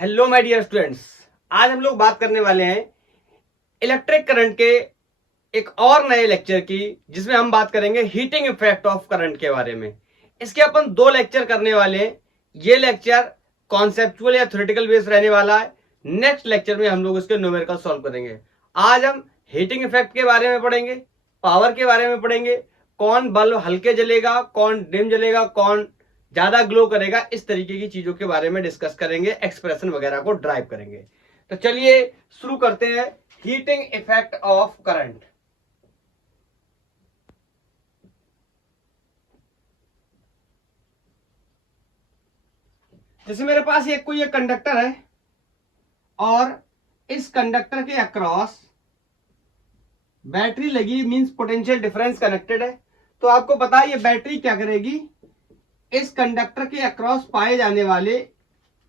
Hello my dear students, आज हम लोग बात करने वाले हैं इलेक्ट्रिक करंट के एक और नए लेक्चर की, जिसमें हम बात करेंगे हीटिंग इफेक्ट ऑफ करंट के बारे में। इसके अपन दो लेक्चर करने वाले हैं। ये लेक्चर कॉन्सेप्चुअल या थ्योरेटिकल बेस रहने वाला है। नेक्स्ट लेक्चर में हम लोग इसके न्यूमेरिकल सॉल्व करेंगे। आज हम हीटिंग इफेक्ट के बारे में पढ़ेंगे, पावर के बारे में पढ़ेंगे, कौन बल्ब हल्के जलेगा, कौन डिम जलेगा, कौन ज्यादा ग्लो करेगा, इस तरीके की चीजों के बारे में डिस्कस करेंगे, एक्सप्रेशन वगैरह को ड्राइव करेंगे। तो चलिए शुरू करते हैं हीटिंग इफेक्ट ऑफ करंट। जैसे मेरे पास एक कोई एक कंडक्टर है और इस कंडक्टर के अक्रॉस बैटरी लगी, मींस पोटेंशियल डिफरेंस कनेक्टेड है। तो आपको पता है ये बैटरी क्या करेगी, इस कंडक्टर के अक्रॉस पाए जाने वाले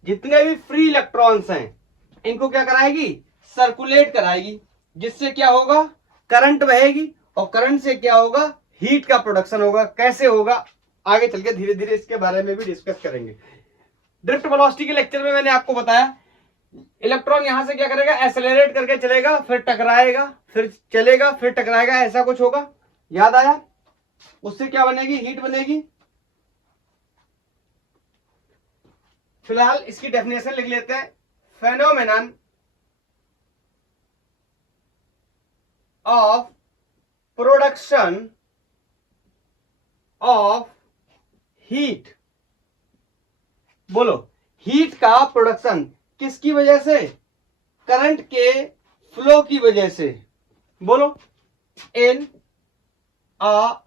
जितने भी फ्री इलेक्ट्रॉन्स हैं इनको क्या कराएगी, सर्कुलेट कराएगी, जिससे क्या होगा, करंट बहेगी और करंट से क्या होगा, हीट का प्रोडक्शन होगा। कैसे होगा आगे चल के धीरे धीरे इसके बारे में भी डिस्कस करेंगे। ड्रिफ्ट वेलोसिटी के लेक्चर में मैंने आपको बताया इलेक्ट्रॉन यहां से क्या करेगा, एक्सेलरेट करके चलेगा, फिर टकराएगा, फिर चलेगा, फिर टकराएगा, ऐसा कुछ होगा। याद आया? उससे क्या बनेगी, हीट बनेगी। फिलहाल इसकी डेफिनेशन लिख लेते हैं। Phenomenon of production of heat. बोलो, हीट का प्रोडक्शन किसकी वजह से, करंट के फ्लो की वजह से। बोलो, in a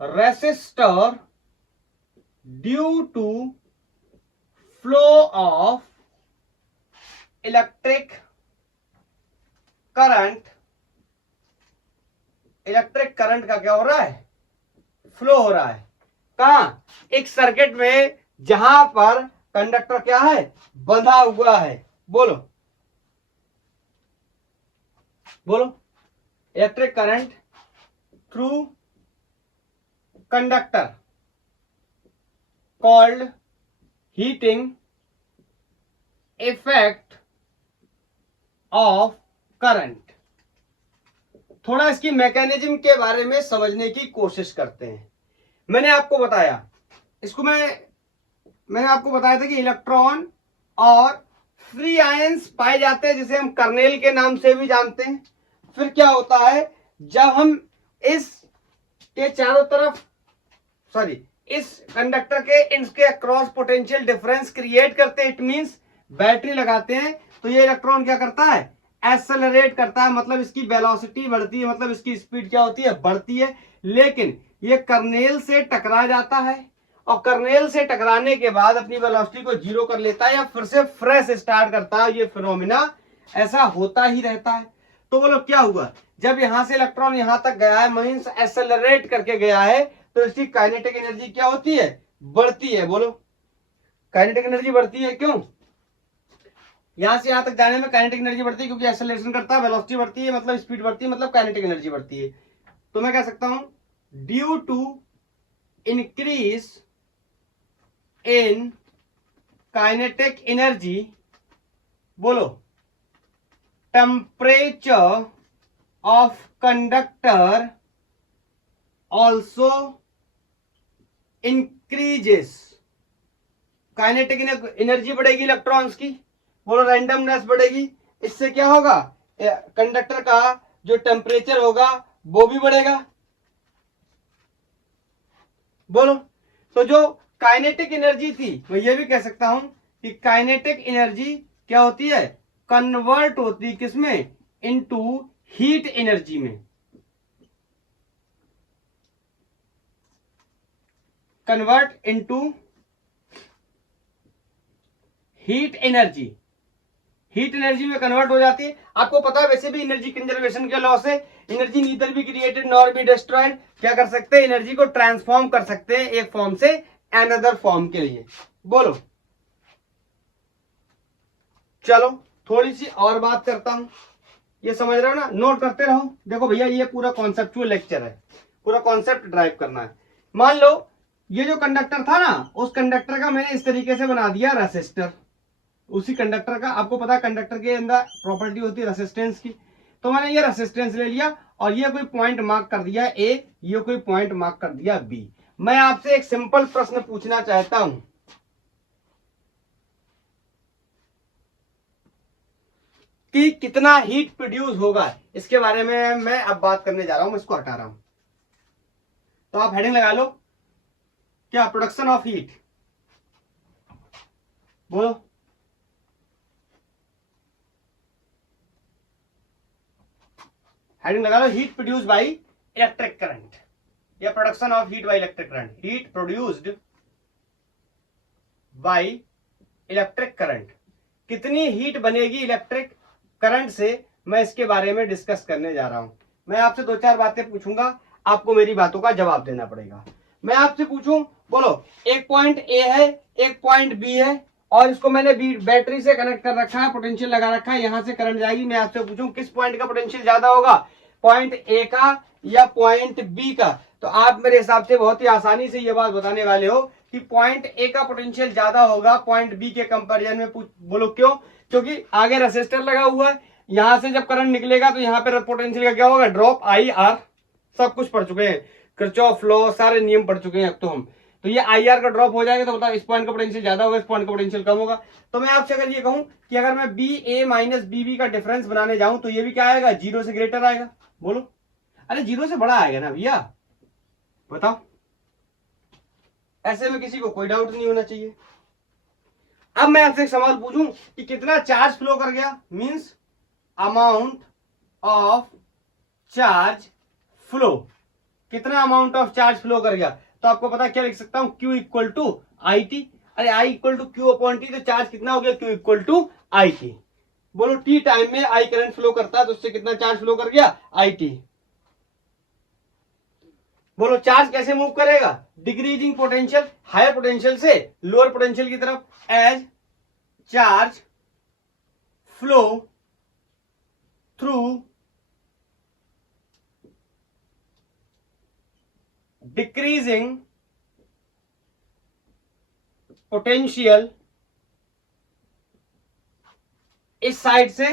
resistor due to flow of electric current. Electric current का क्या हो रहा है, फ्लो हो रहा है। कहां, एक सर्किट में जहां पर कंडक्टर क्या है, बंधा हुआ है। बोलो बोलो, electric current through conductor called heating effect of current. थोड़ा इसकी मैकेनिज्म के बारे में समझने की कोशिश करते हैं। मैंने आपको बताया मैंने आपको बताया था कि इलेक्ट्रॉन और फ्री आयंस पाए जाते हैं, जिसे हम कर्नेल के नाम से भी जानते हैं। फिर क्या होता है, जब हम इस के चारों तरफ इस कंडक्टर के इनके अक्रॉस पोटेंशियल डिफरेंस क्रिएट करते हैं, इट मींस बैटरी लगाते हैं, तो ये इलेक्ट्रॉन क्या करता है, एक्सेलरेट करता है, मतलब इसकी वेलोसिटी बढ़ती है, मतलब इसकी स्पीड क्या होती है, बढ़ती है। लेकिन ये कर्नेल से टकरा जाता है और कर्नेल से टकराने के बाद अपनी वेलोसिटी को जीरो कर लेता है या फिर से फ्रेश स्टार्ट करता है। ये फिनोमिना ऐसा होता ही रहता है। तो बोलो क्या हुआ, जब यहां से इलेक्ट्रॉन यहां तक गया है, मींस एक्सेलरेट करके गया है, तो इसकी काइनेटिक एनर्जी क्या होती है, बढ़ती है। बोलो, काइनेटिक एनर्जी बढ़ती है। क्यों, यहां से यहां तक जाने में काइनेटिक एनर्जी बढ़ती है, क्योंकि एक्सेलरेशन करता है, वेलोसिटी बढ़ती है, मतलब स्पीड बढ़ती है, मतलब काइनेटिक एनर्जी बढ़ती है। तो मैं कह सकता हूं due to increase in kinetic energy. बोलो, temperature of conductor also increases. Kinetic energy बढ़ेगी इलेक्ट्रॉन्स की। बोलो, रैंडमनेस बढ़ेगी। इससे क्या होगा, कंडक्टर का जो टेम्परेचर होगा वो भी बढ़ेगा। बोलो, तो जो काइनेटिक एनर्जी थी, मैं ये भी कह सकता हूं कि काइनेटिक एनर्जी क्या होती है, कन्वर्ट होती किसमें, इनटू हीट एनर्जी में। Convert into heat energy, heat energy में कन्वर्ट हो जाती है। आपको पता है वैसे भी एनर्जी कंजर्वेशन के लॉ से energy neither be created nor be destroyed. क्या कर सकते हैं, एनर्जी को ट्रांसफॉर्म कर सकते हैं एक फॉर्म से अनदर फॉर्म के लिए। बोलो, चलो थोड़ी सी और बात करता हूं। ये समझ रहे हो ना, नोट करते रहो। देखो भैया, ये पूरा कॉन्सेप्चुअल लेक्चर है, पूरा कॉन्सेप्ट ड्राइव करना है। मान लो ये जो कंडक्टर था ना, उस कंडक्टर का मैंने इस तरीके से बना दिया रेसिस्टर। उसी कंडक्टर का, आपको पता है कंडक्टर के अंदर प्रॉपर्टी होती है रेसिस्टेंस की, तो मैंने ये रेसिस्टेंस ले लिया और ये कोई पॉइंट मार्क कर दिया ए, ये कोई पॉइंट मार्क कर दिया बी। मैं आपसे एक सिंपल प्रश्न पूछना चाहता हूं कि कितना हीट प्रोड्यूस होगा, इसके बारे में मैं अब बात करने जा रहा हूं। मैं इसको हटा रहा हूं, तो आप हेडिंग लगा लो, क्या प्रोडक्शन ऑफ हीट, बोलो। हेडिंग लगा लो, heat produced by electric current, या production of heat by electric current, heat produced by electric current, कितनी हीट बनेगी इलेक्ट्रिक करंट से, मैं इसके बारे में डिस्कस करने जा रहा हूं। मैं आपसे दो चार बातें पूछूंगा, आपको मेरी बातों का जवाब देना पड़ेगा। मैं आपसे पूछूं, बोलो, एक पॉइंट ए है, एक पॉइंट बी है, और इसको मैंने बैटरी से कनेक्ट कर रखा है, पोटेंशियल लगा रखा है, यहां से करंट जाएगी। मैं आपसे पूछूं किस पॉइंट का पोटेंशियल ज्यादा होगा, पॉइंट ए का या पॉइंट बी का? तो आप मेरे हिसाब से बहुत ही आसानी से ये बात बताने वाले हो कि पॉइंट ए का पोटेंशियल ज्यादा होगा पॉइंट बी के कंपैरिजन में। बोलो क्यों? क्योंकि आगे रेसिस्टर लगा हुआ है, यहां से जब करंट निकलेगा तो यहाँ पे पोटेंशियल का क्या होगा, ड्रॉप, आई आर सब कुछ पढ़ चुके हैं, किरचॉफ लॉ सारे नियम पढ़ चुके हैं अब तो हम। तो ये आई आर का ड्रॉप हो जाएगा, तो बताओ इस पॉइंट का पोटेंशियल ज्यादा होगा, इस पॉइंट का पोटेंशियल कम होगा। तो मैं आपसे अगर ये कहूं कि अगर मैं बी ए माइनस बी बी का डिफरेंस बनाने जाऊं तो ये भी क्या आएगा, जीरो से ग्रेटर आएगा। बोलो, अरे जीरो से बड़ा आएगा ना भैया, बताओ। ऐसे में किसी को कोई डाउट नहीं होना चाहिए। अब मैं आपसे एक सवाल पूछूं कि कितना चार्ज फ्लो कर गया, means amount of charge flow, कितना अमाउंट ऑफ चार्ज फ्लो कर गया। तो आपको पता क्या लिख सकता हूं, Q equal to I T. अरे I equal to Q upon T, तो चार्ज कितना हो गया, Q equal to I T. बोलो, टी टाइम में आई करंट फ्लो करता है तो उससे कितना चार्ज फ्लो कर गया, आई टी। बोलो, चार्ज कैसे मूव करेगा, डिक्रीजिंग पोटेंशियल, हायर पोटेंशियल से लोअर पोटेंशियल की तरफ, as charge flow through decreasing potential, इस साइड से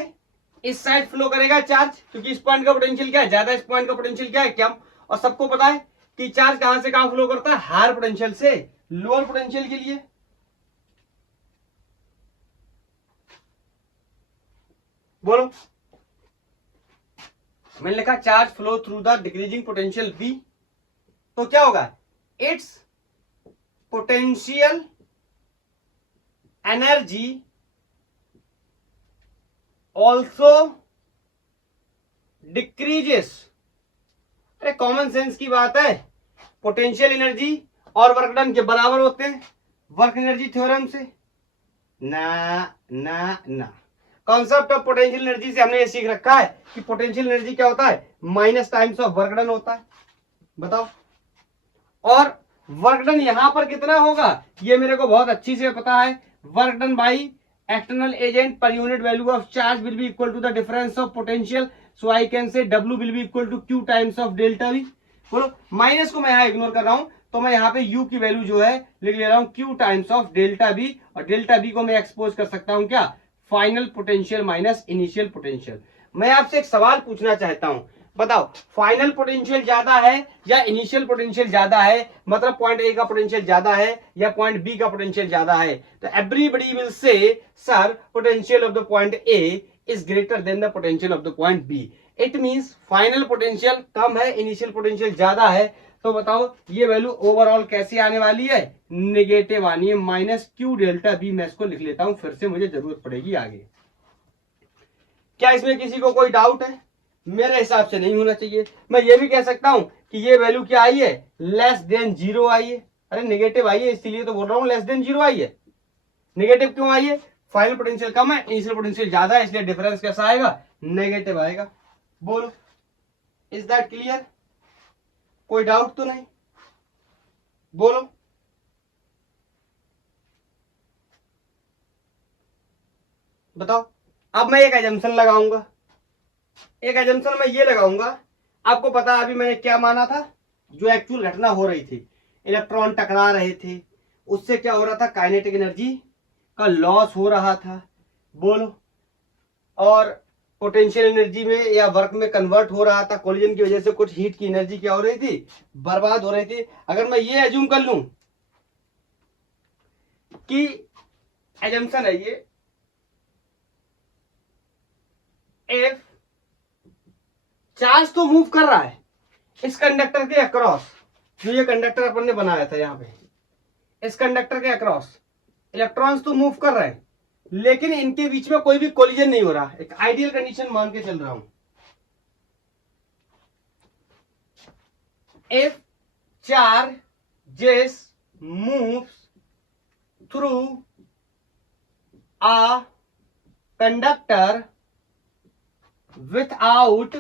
इस साइड फ्लो करेगा चार्ज, क्योंकि इस पॉइंट का पोटेंशियल क्या है, ज्यादा, इस पॉइंट का पोटेंशियल क्या है, कम। और सबको पता है कि चार्ज कहां से कहां फ्लो करता है, हायर पोटेंशियल से लोअर पोटेंशियल के लिए। बोलो, मैंने लिखा charge flow through the decreasing potential B, तो क्या होगा, it's potential energy also decreases. अरे कॉमन सेंस की बात है, पोटेंशियल एनर्जी और वर्क डन के बराबर होते हैं वर्क एनर्जी थ्योरम से। ना ना ना, कॉन्सेप्ट ऑफ पोटेंशियल एनर्जी से हमने ये सीख रखा है कि पोटेंशियल एनर्जी क्या होता है, minus times of work done होता है। बताओ, और वर्क डन यहां पर कितना होगा, ये मेरे को बहुत अच्छी से पता है, work done by external agent per unit value of charge will be equal to the difference of potential, so I can say W will be equal to Q times of delta V। बोलो, minus को मैं यहां ignore कर रहा हूं, तो मैं यहां पे U की वैल्यू जो है लिख ले रहा हूं Q times of delta V, और डेल्टा V को मैं एक्सपोज कर सकता हूं क्या, final potential minus initial potential. मैं आपसे एक सवाल पूछना चाहता हूं, बताओ, फाइनल पोटेंशियल ज्यादा है या इनिशियल पोटेंशियल ज्यादा है, मतलब पॉइंट ए का पोटेंशियल ज्यादा है या पॉइंट बी का पोटेंशियल ज्यादा है। तो everybody will say sir potential of the point A is greater than the potential of the point B. It means final potential कम है, इनिशियल पोटेंशियल ज्यादा है। तो बताओ ये वैल्यू ओवरऑल कैसी आने वाली है, नेगेटिव आनी है, माइनस क्यू डेल्टा बी। मैं इसको लिख लेता हूं फिर से, मुझे जरूरत पड़ेगी आगे। क्या इसमें किसी को कोई डाउट है? मेरे हिसाब से नहीं होना चाहिए। मैं ये भी कह सकता हूं कि ये वैल्यू क्या आई है, लेस देन जीरो आई है। अरे नेगेटिव आई है, इसीलिए तो बोल रहा हूं लेस देन जीरो आई है। नेगेटिव क्यों आई है, फाइनल पोटेंशियल कम है, इनिशियल पोटेंशियल ज्यादा है, इसलिए डिफरेंस कैसा आएगा, नेगेटिव आएगा। बोलो, इज दैट क्लियर? कोई डाउट तो नहीं? बोलो। बताओ। अब मैं एक एजम्पशन लगाऊंगा, एक एजम्पशन मैं ये लगाऊंगा, आपको पता है अभी मैंने क्या माना था, जो एक्चुअल घटना हो रही थी, इलेक्ट्रॉन टकरा रहे थे, उससे क्या हो रहा था, काइनेटिक एनर्जी का लॉस हो रहा था, बोलो, और पोटेंशियल एनर्जी में या वर्क में कन्वर्ट हो रहा था। कोलिजन की वजह से कुछ हीट की एनर्जी क्या हो रही थी, बर्बाद हो रही थी। अगर मैं ये एज्यूम कर लूं कि एजम्पशन है ये, एफ चार्ज तो मूव कर रहा है इस कंडक्टर के अक्रॉस, जो ये कंडक्टर अपन ने बनाया था यहां पे, इस कंडक्टर के अक्रॉस इलेक्ट्रॉन्स तो मूव कर रहे हैं, लेकिन इनके बीच में कोई भी कोलिजन नहीं हो रहा। एक आइडियल कंडीशन मान के चल रहा हूं। If charges moves through a conductor without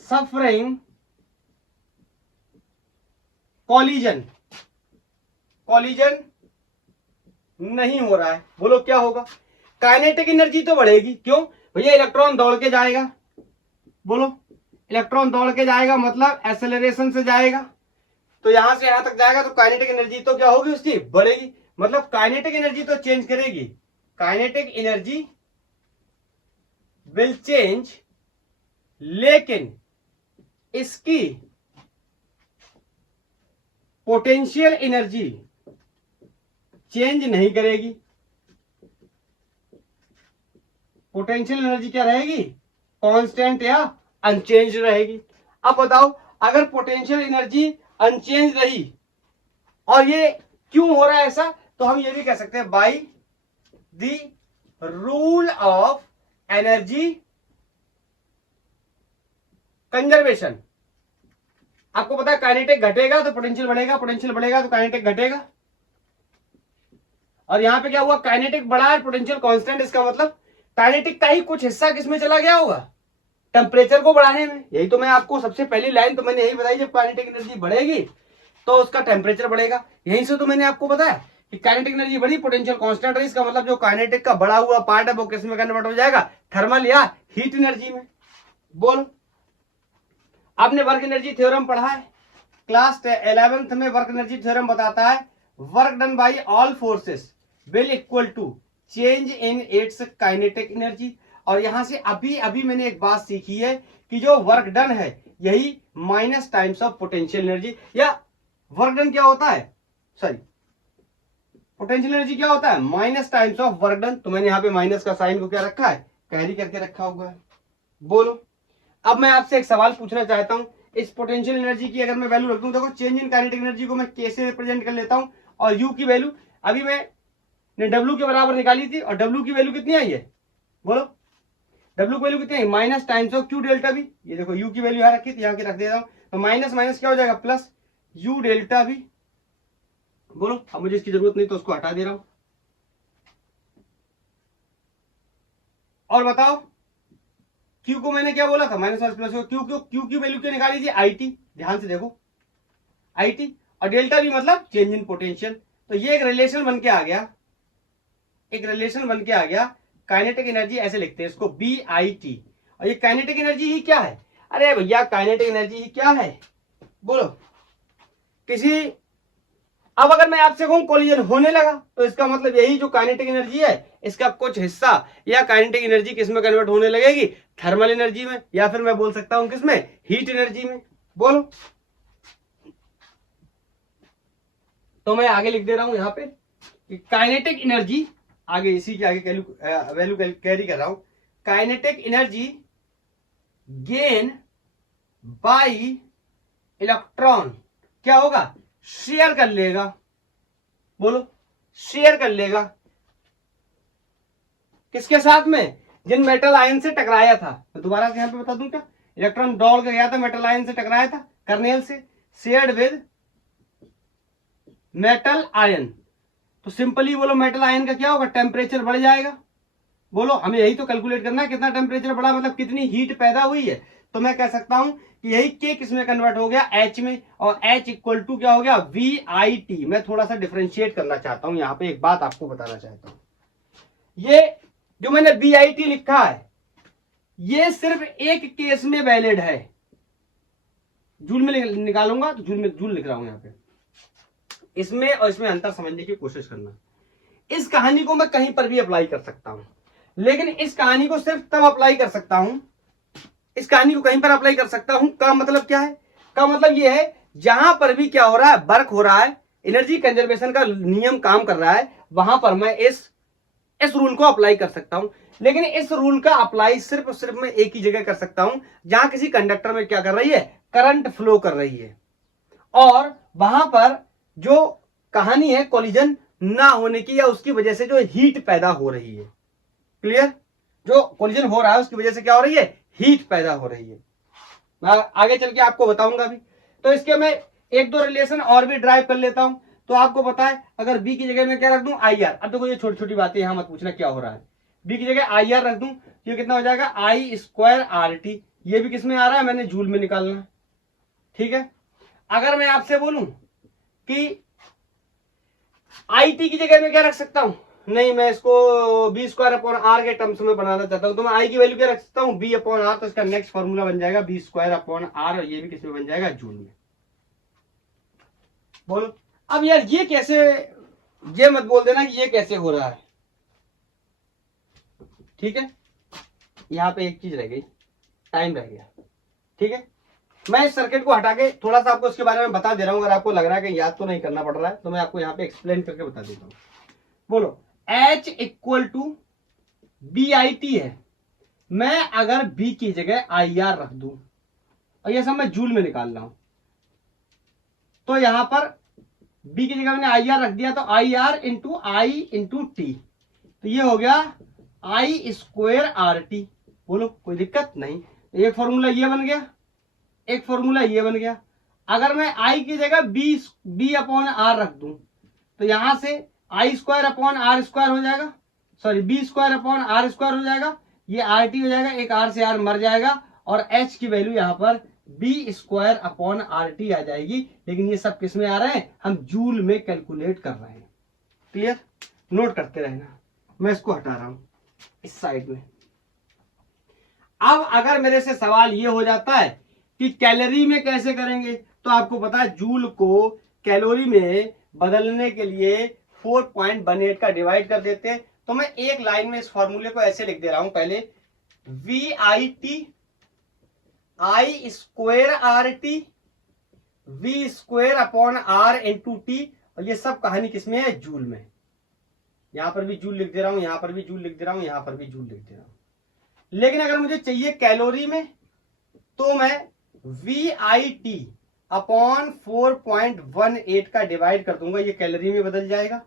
suffering collision नहीं हो रहा है, बोलो क्या होगा? काइनेटिक एनर्जी तो बढ़ेगी। क्यों भैया? इलेक्ट्रॉन दौड़ के जाएगा, बोलो, इलेक्ट्रॉन दौड़ के जाएगा मतलब एक्सेलरेशन से जाएगा, तो यहां से यहां तक जाएगा, तो काइनेटिक एनर्जी तो क्या होगी उसकी? बढ़ेगी। मतलब काइनेटिक एनर्जी तो चेंज करेगी, काइनेटिक एनर्जी विल चेंज, लेकिन इसकी पोटेंशियल एनर्जी चेंज नहीं करेगी। पोटेंशियल एनर्जी क्या रहेगी? कांस्टेंट या अनचेंज रहेगी। अब बताओ, अगर पोटेंशियल एनर्जी अनचेंज रही, और ये क्यों हो रहा है ऐसा? तो हम ये भी कह सकते हैं by the rule of energy conservation. आपको पता है काइनेटिक घटेगा तो पोटेंशियल बढ़ेगा, पोटेंशियल बढ़ेगा तो काइनेटिक घटेगा, और यहां पे क्या हुआ? काइनेटिक बढ़ा है, पोटेंशियल कांस्टेंट। इसका मतलब काइनेटिक का ही कुछ हिस्सा किसमें चला गया होगा? टेम्परेचर को बढ़ाने में। यही तो मैं आपको सबसे पहली लाइन तो मैंने यही बताई, जब काइनेटिक एनर्जी बढ़ेगी तो उसका टेम्परेचर बढ़ेगा। यहीं से तो मैंने आपको बताया कि काइनेटिक एनर्जी बढ़ी, पोटेंशियल कांस्टेंट रही, इसका मतलब जो काइनेटिक का बढ़ा हुआ पार्ट है वो किस में कन्वर्ट हो जाएगा? थर्मल या हीट एनर्जी में। बोलो, आपने वर्क एनर्जी थ्योरम पढ़ा है, क्लास 11th में वर्क एनर्जी थ्योरम बताता है work done by all forces will equal to change in its kinetic energy. और यहां से अभी अभी मैंने एक बात सीखी है कि जो वर्क डन है यही minus times of potential energy, या वर्क डन क्या होता है, सॉरी पोटेंशियल एनर्जी क्या होता है? Minus times of work done. तो मैंने यहां पे माइनस का साइन को क्या रखा है? कैरी करके रखा हुआ है। बोलो, अब मैं आपसे एक सवाल पूछना चाहता हूं, इस पोटेंशियल एनर्जी की अगर मैं वैल्यू रख दूं, देखो चेंज इन काइनेटिक एनर्जी को मैं कैसे रिप्रेजेंट कर लेता हूं, और यू की वैल्यू अभी मैंने डब्ल्यू के बराबर निकाली थी, और डब्ल्यू की वैल्यू कितनी आई है? बोलो, डब्ल्यू की वैल्यू कितनी है? Minus times of Q delta भी। ये देखो यू की वैल्यू यहां रखी थी, यहां की रख देता हूं, तो माइनस माइनस क्या हो जाएगा? प्लस यू डेल्टा भी। बोलो, अब मुझे इसकी जरूरत नहीं तो उसको हटा दे रहा हूं। और बताओ, क्यू को मैंने क्या बोला था? Minus minus plus. क्यू की वैल्यू क्या निकाली थी? I T. ध्यान से देखो, आई टी, और डेल्टा भी मतलब चेंज इन पोटेंशियल। तो ये एक रिलेशन बन के आ गया, एक रिलेशन बन के आ गया। काइनेटिक एनर्जी ऐसे लिखते हैं इसको, बी आई टी। और ये काइनेटिक एनर्जी ही क्या है? अरे भैया, काइनेटिक एनर्जी ही क्या है? बोलो, किसी, अब अगर मैं आपसे कहूं कोलिजन होने लगा, तो इसका मतलब यही जो काइनेटिक एनर्जी है इसका कुछ हिस्सा या काइनेटिक एनर्जी किसमें कन्वर्ट होने लगेगी? थर्मल एनर्जी में, या फिर मैं बोल सकता हूं किसमें? हीट एनर्जी में। बोलो, तो मैं आगे लिख दे रहा हूं यहां पे कि काइनेटिक एनर्जी, आगे इसी के आगे वैल्यू कैरी कर रहा हूं, kinetic energy gain by electron क्या होगा? शेयर कर लेगा। बोलो, शेयर कर लेगा किसके साथ में? जिन मेटल आयन से टकराया था। तो दोबारा से यहां पे बता दूं क्या? इलेक्ट्रॉन दौड़ के गया था, मेटल आयन से टकराया था कर्नेल से, शेयर्ड विद मेटल आयन। तो सिंपली बोलो, मेटल आयन का क्या होगा? टेम्परेचर बढ़ जाएगा। बोलो, हमें यही तो कैलकुलेट करना है, कितना टेम्परेचर बढ़ा मतलब कितनी हीट पैदा हुई है। तो मैं कह सकता हूं कि यही के किसमें कन्वर्ट हो गया? एच में, और एच इक्वल टू क्या हो गया? V I T. मैं थोड़ा सा डिफरेंशिएट करना चाहता हूं, यहां पे एक बात आपको बताना चाहता हूं। ये जो मैंने बी आई टी लिखा है ये सिर्फ एक केस में वैलिड है। जूल में निकालूंगा तो जूल लिख रहा हूं यहां पे। इसमें और इसमें अंतर समझने की कोशिश करना। इस कहानी को मैं कहीं पर भी अप्लाई कर सकता हूं, लेकिन इस कहानी को सिर्फ तब अप्लाई कर सकता हूं, इस कहानी को कहीं पर अप्लाई कर सकता हूं। का मतलब क्या है? का मतलब यह है जहां पर भी क्या हो रहा है, वर्क हो रहा है, एनर्जी कंजर्वेशन का नियम काम कर रहा है, वहां पर मैं इस रूल को अप्लाई कर सकता हूं। लेकिन इस रूल का अप्लाई सिर्फ और सिर्फ मैं एक ही जगह कर सकता हूं, जहां किसी कंडक्टर में क्या कर रही है, करंट फ्लो कर रही है, और वहां पर जो कहानी है कोलिजन ना होने की, या उसकी वजह से जो हीट पैदा हो रही है। क्लियर? जो कोलिजन हो रहा है उसकी वजह से क्या हो रही है, हीट पैदा हो रही है। मैं आगे चल के आपको बताऊंगा भी। तो इसके मैं एक दो रिलेशन और भी ड्राइव कर लेता हूं। तो आपको पता है अगर बी की जगह में क्या रख दूं, आई आर। अब देखो ये छोटी छोटी बातें यहां मत पूछना क्या हो रहा है। बी की जगह आई आर रख दूं, ये कितना हो जाएगा, आई स्क्वायर आर टी। ये भी किसमें आ रहा है, मैंने जूल में निकालना है। ठीक है। अगर मैं आपसे बोलूं कि आई टी की जगह में क्या रख सकता हूं, नहीं मैं इसको बी स्क्वायर अपॉन आर के टर्म्स में बनाना चाहता हूं, तो मैं आई की वैल्यू क्या रख सकता हूं, बी अपॉन आर। तो इसका नेक्स्ट फॉर्मूला बन जाएगा बी स्क्वायर अपॉन आर, और ये भी किसमें बन जाएगा, जूल में। बोलो अब यार ये कैसे, ये मत बोल देना कि ये कैसे हो रहा है। ठीक है, यहां पे एक चीज रह गई, टाइम रह गया। ठीक है, मैं इस सर्किट को हटा के थोड़ा सा आपको इसके बारे में बता दे रहा हूं। अगर आपको लग रहा है कि याद तो नहीं करना पड़ रहा है, तो मैं आपको यहाँ पे एक्सप्लेन करके बता देता हूं। बोलो H equal to B I T है। मैं अगर B की जगह आई आर रख दूं, और ये सब मैं जूल में निकाल रहा हूं, तो यहां पर B की जगह मैंने आई आर रख दिया, तो I R into I into T, तो ये हो गया आई स्क्वेयर आर टी। बोलो कोई दिक्कत नहीं। एक फॉर्मूला ये बन गया, एक फॉर्मूला ये बन गया। अगर मैं आई की जगह बी अपॉन आर रख दूं, तो यहां से I square upon R square हो जाएगा, sorry B square upon R square हो जाएगा, ये आर टी हो जाएगा, एक आर से आर मर जाएगा, और एच की वैल्यू यहां पर B square upon R T आ जाएगी। लेकिन ये सब किस में आ रहे हैं, हम जूल में कैलकुलेट कर रहे हैं। क्लियर? नोट करते रहना। मैं इसको हटा रहा हूं इस साइड में। अब अगर मेरे से सवाल ये हो जाता है कि कैलोरी में कैसे करेंगे, तो आपको पता है जूल को कैलोरी में बदलने के लिए 4.18 का डिवाइड कर देते हैं। तो मैं एक लाइन में इस फॉर्मूले को ऐसे लिख दे रहा हूं, पहले V I T I square R T V square upon R into T, और ये सब कहानी किसमें है, जूल में। यहां पर भी जूल लिख दे रहा हूं, यहां पर भी जूल लिख दे रहा हूं, यहां पर भी जूल लिख दे रहा हूं। लेकिन अगर मुझे चाहिए कैलोरी में, तो मैं वी आई टी अपॉन 4.18 का डिवाइड कर दूंगा, ये कैलोरी में बदल जाएगा।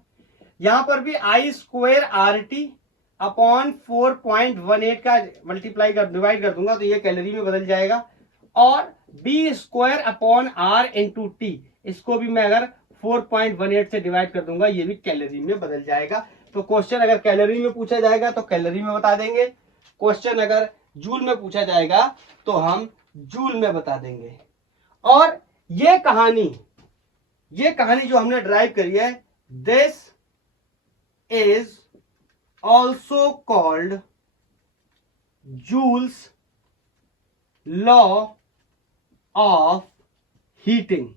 यहां पर भी आई स्क्वेयर आर टी अपॉन 4.18 का मल्टीप्लाई कर डिवाइड कर दूंगा, तो ये कैलोरी में बदल जाएगा। और B square upon R into T, इसको भी मैं अगर 4.18 से डिवाइड कर दूंगा, ये भी कैलोरी में बदल जाएगा। तो क्वेश्चन अगर कैलोरी में पूछा जाएगा तो कैलोरी में बता देंगे, क्वेश्चन अगर जूल में पूछा जाएगा तो हम जूल में बता देंगे। और ये कहानी जो हमने ड्राइव करी है, this is also called joules law of heating.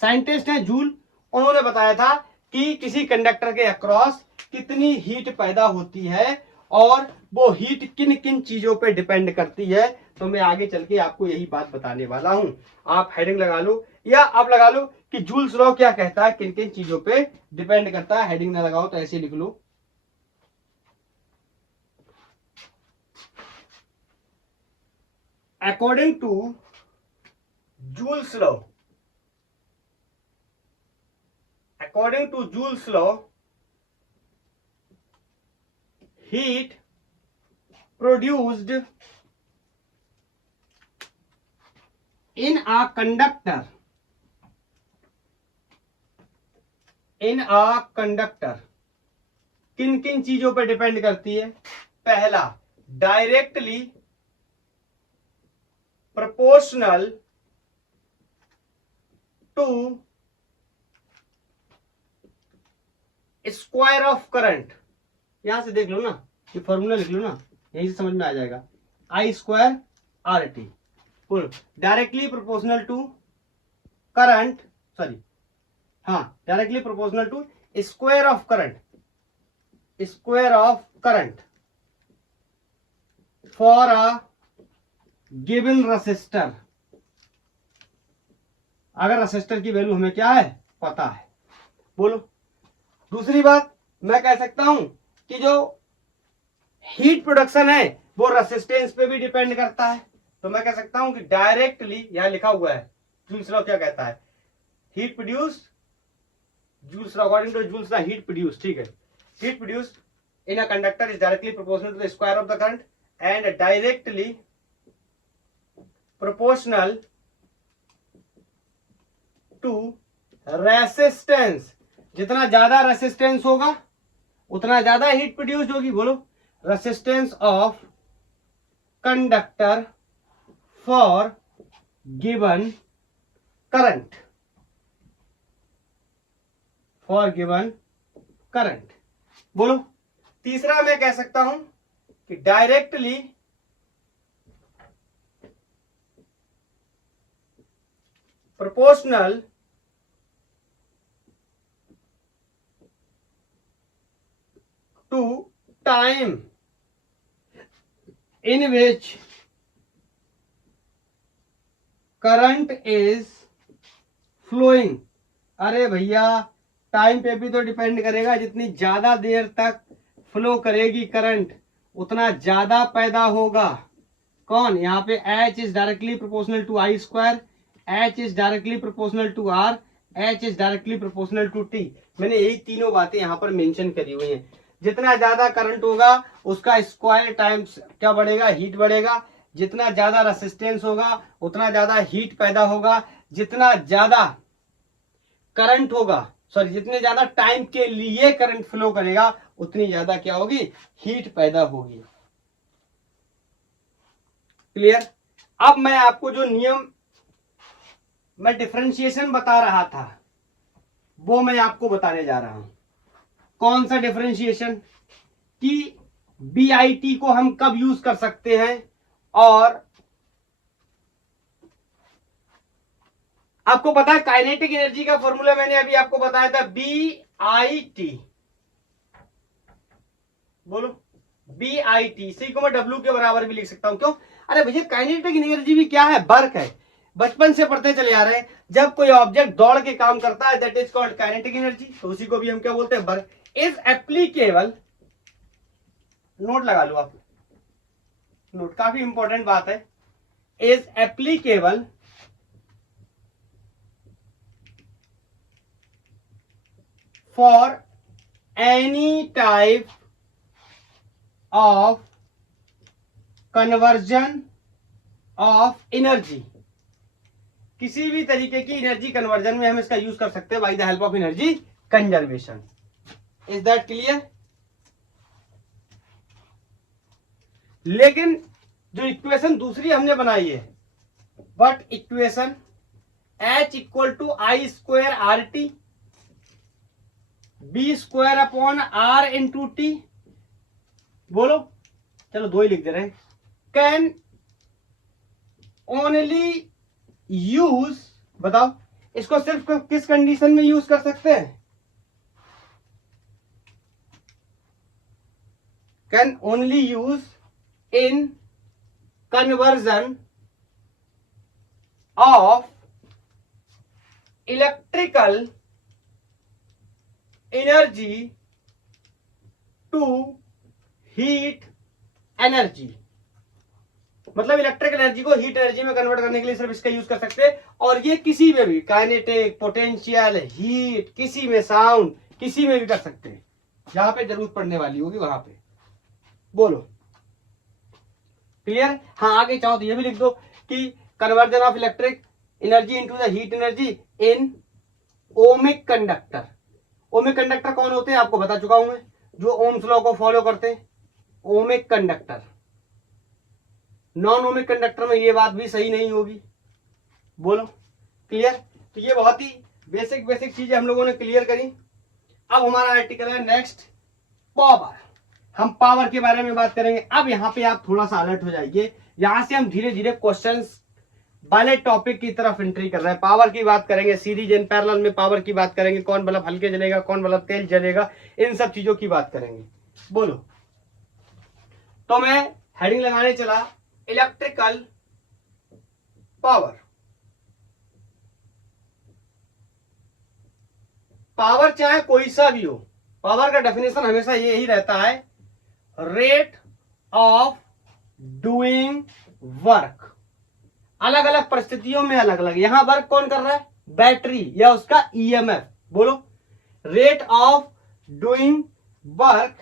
Scientist हैं जूल, उन्होंने बताया था कि किसी कंडक्टर के अक्रॉस कितनी हीट पैदा होती है, और वो हीट किन किन चीजों पे डिपेंड करती है। तो मैं आगे चल के आपको यही बात बताने वाला हूं। आप हेडिंग लगा लो, या आप लगा लो कि जूल्स लॉ क्या कहता है, किन किन चीजों पे डिपेंड करता है। हेडिंग ना लगाओ तो ऐसे लिख लो, according to Joule's law, according to Joule's law, heat produced in a conductor किन किन चीजों पर डिपेंड करती है। पहला, directly proportional to square of current. यहां से देख लो ना, ये फॉर्मूला लिख लो ना, यहीं से समझ में आ जाएगा। I square R T directly proportional to current, sorry हाँ, directly proportional to square of current for a given resistor. अगर रेसिस्टर की वैल्यू हमें क्या है पता है। बोलो। दूसरी बात मैं कह सकता हूं कि जो हीट प्रोडक्शन है वो रेसिस्टेंस पे भी डिपेंड करता है। तो मैं कह सकता हूं कि डायरेक्टली, यहां लिखा हुआ है जूल्स लॉ क्या कहता है, heat produce Joule's law according to Joule's law heat produce, ठीक है, heat produce in a conductor is directly proportional to the square of the current and directly proportional to resistance. जितना ज्यादा resistance होगा उतना ज्यादा हीट प्रोड्यूस होगी। बोलो। Resistance of conductor for given current, बोलो। तीसरा मैं कह सकता हूं कि directly proportional to time in which current is flowing। अरे भैया टाइम पे भी तो डिपेंड करेगा, जितनी ज्यादा देर तक फ्लो करेगी करंट उतना ज्यादा पैदा होगा। कौन? यहाँ पे H is directly proportional to I square, H is directly proportional to R, H is directly proportional to T। मैंने यही तीनों बातें यहाँ पर मेंशन करी हुई हैं। जितना ज्यादा करंट होगा उसका स्क्वायर टाइम्स क्या बढ़ेगा, हीट बढ़ेगा। जितना ज्यादा रेसिस्टेंस होगा उतना ज्यादा हीट पैदा होगा। जितना ज्यादा करंट होगा, सॉरी, जितने ज्यादा टाइम के लिए करंट फ्लो करेगा उतनी ज्यादा क्या होगी, हीट पैदा होगी। क्लियर? अब मैं आपको जो नियम मैं डिफरेंशिएशन बता रहा था वो मैं आपको बताने जा रहा हूं। कौन सा डिफरेंशिएशन? कि BIT को हम कब यूज कर सकते हैं और आपको पता है काइनेटिक एनर्जी का फॉर्मूला मैंने अभी आपको बताया था, BIT। बोलो। BIT सी को मैं W के बराबर भी लिख सकता हूं। क्यों? अरे भैया काइनेटिक एनर्जी भी क्या है, वर्क है। बचपन से पढ़ते चले आ रहे हैं, जब कोई ऑब्जेक्ट दौड़ के काम करता है that is called kinetic energy. तो उसी को भी हम क्या बोलते हैं, वर्क। इज एप्लीकेबल, नोट लगा लो आप, नोट, काफी इंपॉर्टेंट बात है। Is applicable for any type of conversion of energy. किसी भी तरीके की एनर्जी कन्वर्जन में हम इसका यूज कर सकते हैं by the help of energy conservation. Is that clear? लेकिन जो इक्वेशन दूसरी हमने बनाई है, but equation H equal to I square R T B square upon R into T. बोलो। चलो दो ही लिख दे रहे हैं। कैन ओनली यूज, बताओ इसको सिर्फ किस कंडीशन में यूज कर सकते हैं? Can only use in conversion of electrical energy to heat energy. मतलब इलेक्ट्रिक एनर्जी को हीट एनर्जी में कन्वर्ट करने के लिए सिर्फ इसका यूज कर सकते हैं। और ये किसी में भी, काइनेटिक, पोटेंशियल, हीट, किसी में, साउंड, किसी में भी कर सकते हैं, जहां पे जरूरत पड़ने वाली होगी वहां पे। बोलो। क्लियर? हाँ, आगे चाहो तो ये भी लिख दो कि conversion of electric energy into the heat energy in ohmic conductor. Ohmic conductor कौन होते हैं आपको बता चुका हूं मैं, जो ओम्स लॉ को फॉलो करते हैं, ohmic conductor. Non ohmic conductor में ये बात भी सही नहीं होगी। बोलो। क्लियर? तो ये बहुत ही बेसिक चीजें हम लोगों ने क्लियर करी। अब हमारा आर्टिकल है नेक्स्ट, पावर। हम पावर के बारे में बात करेंगे। अब यहाँ पे आप थोड़ा सा अलर्ट हो जाइए, यहां से हम धीरे धीरे क्वेश्चंस वाले टॉपिक की तरफ एंट्री कर रहे हैं। पावर की बात करेंगे, सीरीज इन पैरेलल में पावर की बात करेंगे, कौन बल्ब हल्के जलेगा, कौन बल्ब तेज जलेगा, इन सब चीजों की बात करेंगे। बोलो। तो मैं हेडिंग लगाने चला इलेक्ट्रिकल पावर। पावर चाहे कोई सा भी हो, पावर का डेफिनेशन हमेशा यही रहता है, रेट ऑफ डूइंग वर्क। अलग अलग परिस्थितियों में अलग अलग। यहां वर्क कौन कर रहा है? बैटरी या उसका ईएमएफ। बोलो। Rate of doing work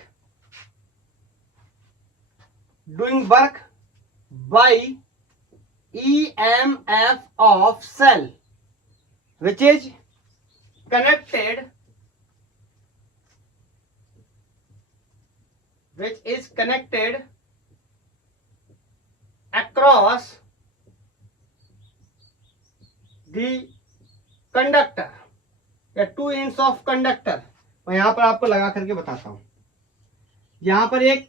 by EMF of cell which is connected across the conductor या 2 ends of conductor। मैं यहां पर आपको लगा करके बताता हूं। यहां पर एक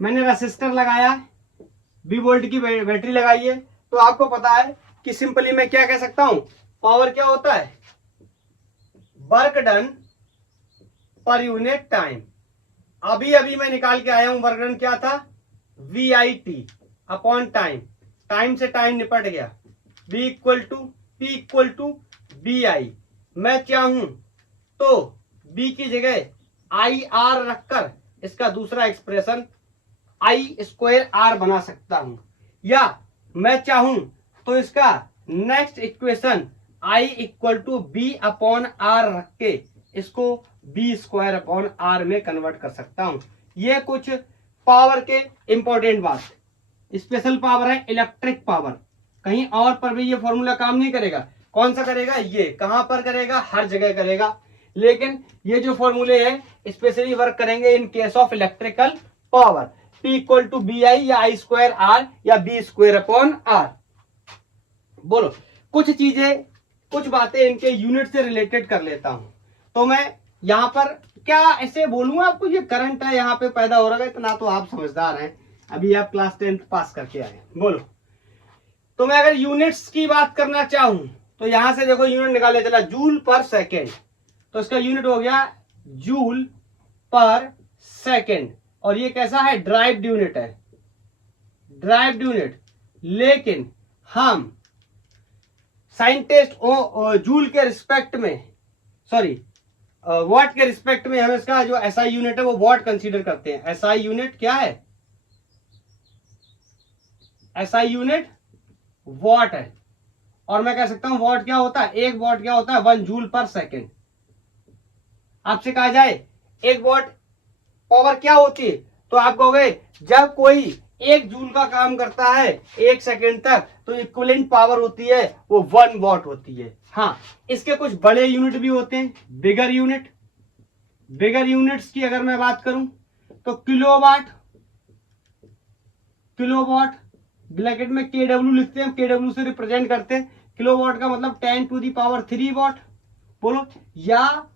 मैंने रेसिस्टर लगाया, 20 वोल्ट की बैटरी लगाई है। तो आपको पता है कि सिंपली मैं क्या कह सकता हूं, पावर क्या होता है? Work done per unit time. अभी अभी मैं निकाल के आया हूं, वर्क डन क्या था? VIT upon time. टाइम से टाइम निपट गया। V equal to BI। मैं चाहूं तो B की जगह IR रखकर इसका दूसरा एक्सप्रेशन I² बना सकता हूं, या मैं चाहूं तो इसका next equation I equal to B upon R रख के इसको B² अपॉन R में कन्वर्ट कर सकता हूं। ये कुछ पावर के इंपॉर्टेंट बात। स्पेशल पावर है इलेक्ट्रिक पावर। कहीं और पर भी ये फॉर्मूला काम नहीं करेगा। कौन सा करेगा? ये कहां पर करेगा? हर जगह करेगा। लेकिन ये जो फॉर्मूले हैं स्पेशली वर्क करेंगे in case of electrical power. P equal to BI या I²R या B² अपॉन R। बोलो। कुछ बातें इनके यूनिट से रिलेटेड कर लेता हूं। तो मैं यहां पर क्या ऐसे बोलूंगा आपको, ये करंट है यहाँ पे पैदा हो रहा है। इतना तो आप समझदार हैं, अभी आप क्लास 10th पास करके आए। बोलो। तो मैं अगर यूनिट्स की बात करना चाहूं तो यहां से देखो यूनिट निकाले चला, जूल पर सेकेंड। तो इसका यूनिट हो गया जूल पर सेकेंड। और ये कैसा है? ड्राइव्ड यूनिट है, ड्राइव्ड यूनिट। लेकिन हम साइंटिस्ट जूल के रिस्पेक्ट में, सॉरी वॉट के रिस्पेक्ट में, हम इसका जो SI यूनिट है वो वॉट कंसीडर करते हैं। SI यूनिट क्या है? SI यूनिट वॉट है। और मैं कह सकता हूं वॉट क्या होता है? एक वॉट क्या होता है? 1 जूल पर सेकेंड। आपसे कहा जाए 1 वॉट पावर क्या होती है, तो आप कहोगे जब कोई 1 जूल का काम करता है 1 सेकेंड तक, तो इक्विवेलेंट पावर होती है वो 1 वॉट होती है। हाँ, इसके कुछ बड़े यूनिट भी होते हैं, बिगर यूनिट। बिगर यूनिट्स की अगर मैं बात करूं तो किलोवाट ब्रैकेट में KW लिखते हैं, KW से रिप्रेजेंट करते हैं। किलोवाट का मतलब 10⁻³ वॉट। बोलो। या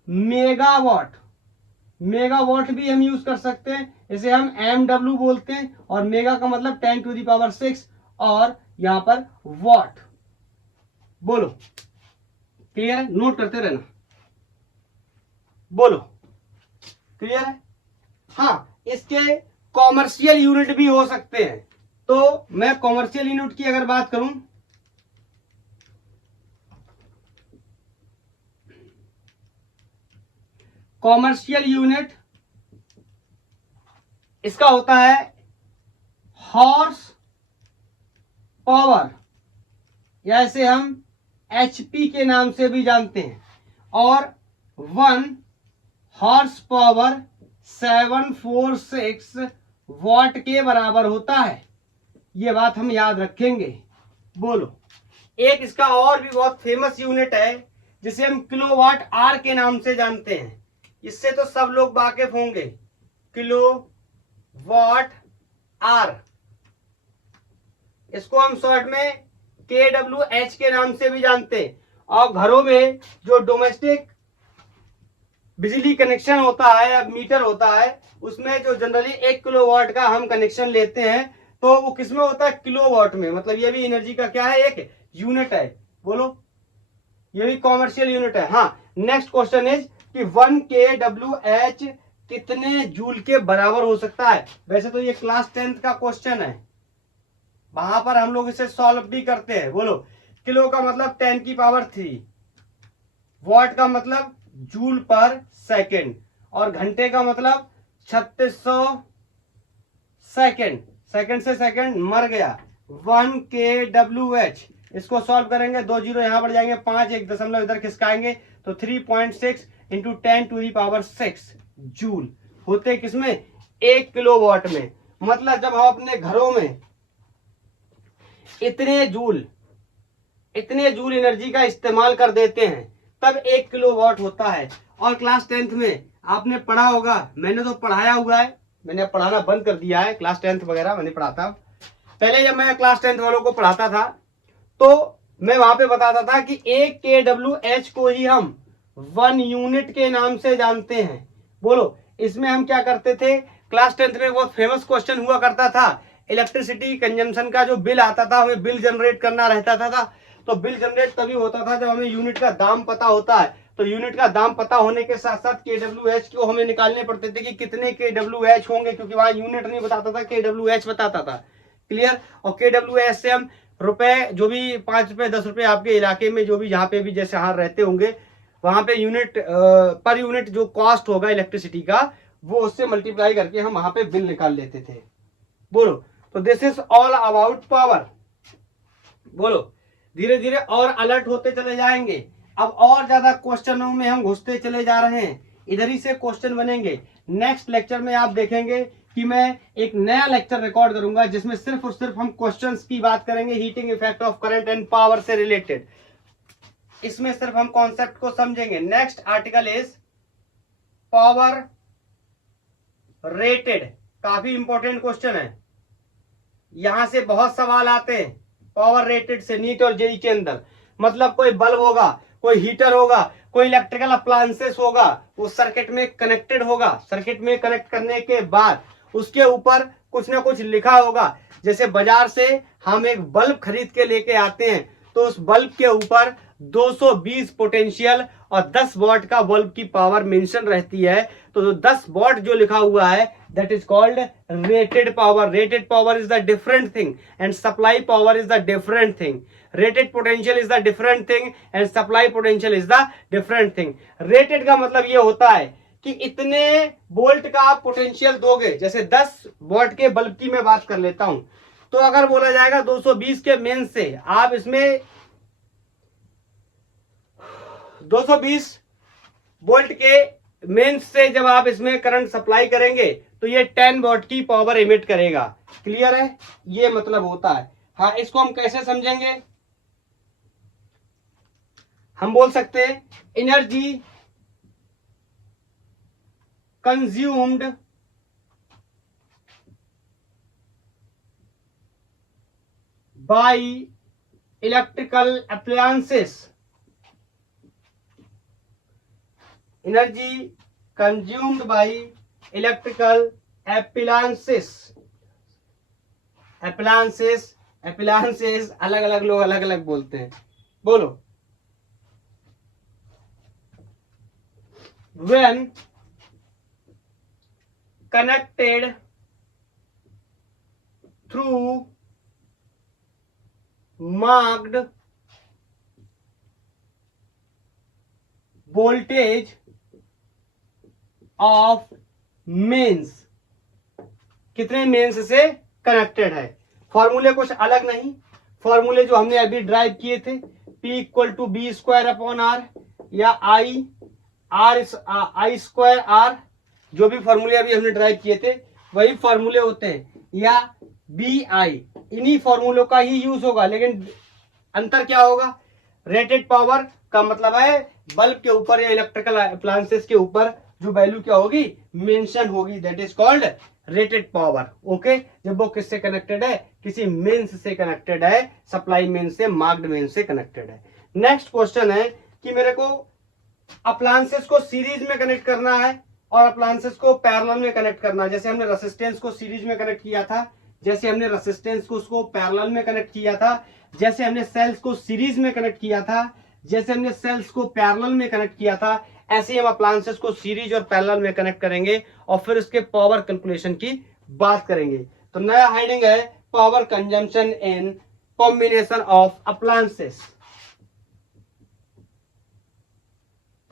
मेगावाट भी हम यूज कर सकते हैं, इसे हम MW बोलते हैं। और मेगा का मतलब 10⁶ और यहां पर वॉट। बोलो। क्लियर है? नोट करते रहना। बोलो। क्लियर है? हाँ, इसके कॉमर्शियल यूनिट भी हो सकते हैं। तो मैं कॉमर्शियल यूनिट की अगर बात करूं, कॉमर्शियल यूनिट इसका होता है हॉर्स पावर, या इसे हम HP के नाम से भी जानते हैं। और 1 हॉर्स पावर 746 वॉट के बराबर होता है। ये बात हम याद रखेंगे। बोलो। एक इसका और भी बहुत फेमस यूनिट है जिसे हम किलोवाट आर के नाम से जानते हैं। इससे तो सब लोग वाकिफ होंगे, किलोवाट आर। इसको हम शॉर्ट में KWH के नाम से भी जानते हैं। और घरों में जो डोमेस्टिक बिजली कनेक्शन होता है या मीटर होता है, उसमें जो जनरली 1 किलोवाट का हम कनेक्शन लेते हैं, तो वो किसमें होता है, किलोवाट में, मतलब ये भी एनर्जी का क्या है, एक यूनिट है। बोलो, ये भी कॉमर्शियल यूनिट है। हाँ, नेक्स्ट क्वेश्चन इज कि 1 kWh कितने जूल के बराबर हो सकता है। वैसे तो ये क्लास 10th का क्वेश्चन है, वहां पर हम लोग इसे सॉल्व भी करते हैं। बोलो, किलो का मतलब 10⁻3, वॉट का मतलब जूल पर सेकेंड, और घंटे का मतलब 3600 सेकेंड। सेकेंड से सेकेंड मर गया। 1 kWh, इसको सॉल्व करेंगे, 2 जीरो यहां बढ़ जाएंगे, 5 एक दशमलव इधर खिसकाएंगे तो 3.6 इंटू 10⁻6 जूल होते किसमें, 1 किलोवाट में। मतलब जब हम अपने घरों में इतने जूल एनर्जी का इस्तेमाल कर देते हैं तब 1 किलोवाट होता है। और क्लास 10th में आपने पढ़ा होगा, मैंने तो पढ़ाया हुआ है, मैंने पढ़ाना बंद कर दिया है, क्लास 10th वगैरह मैंने पढ़ाता। पहले जब मैं क्लास 10th वालों को पढ़ाता था तो मैं वहां पे बताता था कि 1 kWh को ही हम 1 यूनिट के नाम से जानते हैं। बोलो, इसमें हम क्या करते थे, क्लास 10th में बहुत फेमस क्वेश्चन हुआ करता था, इलेक्ट्रिसिटी कंजम्पशन का जो बिल आता था, हमें बिल जनरेट करना रहता था। तो बिल जनरेट तभी होता था जब हमें यूनिट का दाम पता होता है। तो यूनिट का दाम पता होने के साथ साथ kWh को हमें निकालने पड़ते थे कि कितने kWh होंगे, क्योंकि वहां यूनिट नहीं बताता था, kWh बताता था। क्लियर। और kWh से हम रुपए, जो भी 5 रुपए 10 रुपए आपके इलाके में, जो भी जहां पे भी जैसे हार रहते होंगे, वहां पे यूनिट पर यूनिट जो कॉस्ट होगा इलेक्ट्रिसिटी का, वो उससे मल्टीप्लाई करके हम वहां पे बिल निकाल लेते थे। बोलो, तो this is all about power. बोलो, धीरे धीरे और अलर्ट होते चले जाएंगे। अब और ज्यादा क्वेश्चनों में हम घुसते चले जा रहे हैं, इधर ही से क्वेश्चन बनेंगे। नेक्स्ट लेक्चर में आप देखेंगे कि मैं एक नया लेक्चर रिकॉर्ड करूंगा जिसमें सिर्फ और सिर्फ हम क्वेश्चंस की बात करेंगे, heating effect of current and power से रिलेटेड। इसमें सिर्फ हम कॉन्सेप्ट को समझेंगे। Next article is power rated, काफी इंपॉर्टेंट क्वेश्चन है, यहां से बहुत सवाल आते हैं पावर रेटेड से, नीट और जेई के अंदर। मतलब कोई बल्ब होगा, कोई हीटर होगा, कोई इलेक्ट्रिकल अप्लायंसेस होगा, वो सर्किट में कनेक्टेड होगा, सर्किट में कनेक्ट करने के बाद उसके ऊपर कुछ ना कुछ लिखा होगा। जैसे बाजार से हम एक बल्ब खरीद के लेके आते हैं तो उस बल्ब के ऊपर 220 पोटेंशियल और 10 वॉट का बल्ब की पावर मेंशन रहती है। तो 10 वॉट जो लिखा हुआ है that is called rated power. Rated power is the different thing and supply power is the different thing. Rated potential is the different thing and supply potential is the different thing. Rated का मतलब ये होता है कि इतने volt का आप potential दोगे। जैसे 10 वॉट के बल्ब की मैं बात कर लेता हूं, तो अगर बोला जाएगा 220 के मेन से आप इसमें 220 वोल्ट के मेंस से जब आप इसमें करंट सप्लाई करेंगे तो ये 10 वॉट की पावर एमिट करेगा। क्लियर है, ये मतलब होता है। हाँ, इसको हम कैसे समझेंगे, हम बोल सकते हैं energy consumed by electrical appliances, energy consumed by electrical appliances अलग अलग लोग अलग अलग बोलते हैं। बोलो, when connected through marked voltage of mains, कितने मेंस से कनेक्टेड है। फॉर्मूले कुछ अलग नहीं, फॉर्मूले जो हमने अभी ड्राइव किए थे, P equal to B square upon R या आई स्क्वायर आर, जो भी फॉर्मूले अभी हमने ड्राइव किए थे वही फॉर्मूले होते हैं, या बी आई, इन्हीं फॉर्मूलों का ही यूज होगा। लेकिन अंतर क्या होगा, रेटेड पावर का मतलब है बल्ब के ऊपर या इलेक्ट्रिकल अप्लायंसेस के ऊपर जो वैल्यू क्या होगी, मेंशन होगी, that is called rated power. Okay, जब वो किससे कनेक्टेड है, किसी मेंस से कनेक्टेड है, सप्लाई मेंस से, मार्क्ड मेंस से कनेक्टेड है। नेक्स्ट क्वेश्चन है कि मेरे को अप्लायंसेस को सीरीज में कनेक्ट करना है और अप्लायंसेस को पैरेलल में कनेक्ट करना है। जैसे हमने रेसिस्टेंस को सीरीज में कनेक्ट किया था, जैसे हमने रेसिस्टेंस को उसको पैरेलल में कनेक्ट किया था, जैसे हमने सेल्स को सीरीज में कनेक्ट किया था, जैसे हमने सेल्स को पैरेलल में कनेक्ट किया था, ऐसे ही हम अप्लायंसेस को सीरीज और पैरेलल में कनेक्ट करेंगे और फिर उसके पावर कैलकुलेशन की बात करेंगे। तो नया हेडिंग है power consumption in combination of appliances.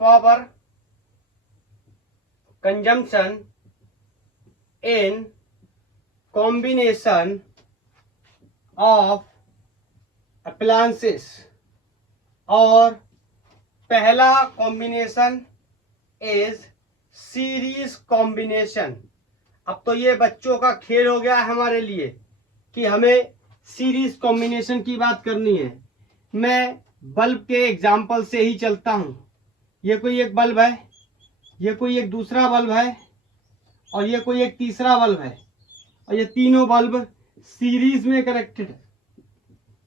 Power consumption in combination of appliances, और पहला कॉम्बिनेशन इज सीरीज कॉम्बिनेशन। अब तो ये बच्चों का खेल हो गया है हमारे लिए कि हमें सीरीज कॉम्बिनेशन की बात करनी है। मैं बल्ब के एग्जाम्पल से ही चलता हूं। ये कोई एक बल्ब है, ये कोई एक दूसरा बल्ब है, और ये कोई एक तीसरा बल्ब है, और ये तीनों बल्ब सीरीज में कनेक्टेड है।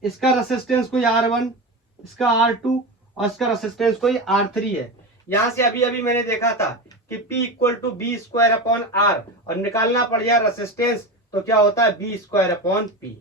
इसका रेसिस्टेंस कोई R1, इसका R2 और इसका रेसिस्टेंस कोई R3 है। यहां से अभी अभी मैंने देखा था कि P equal to B square upon R, और निकालना पड़ जाए रेसिस्टेंस तो क्या होता है बी स्क्वायर अपॉन P,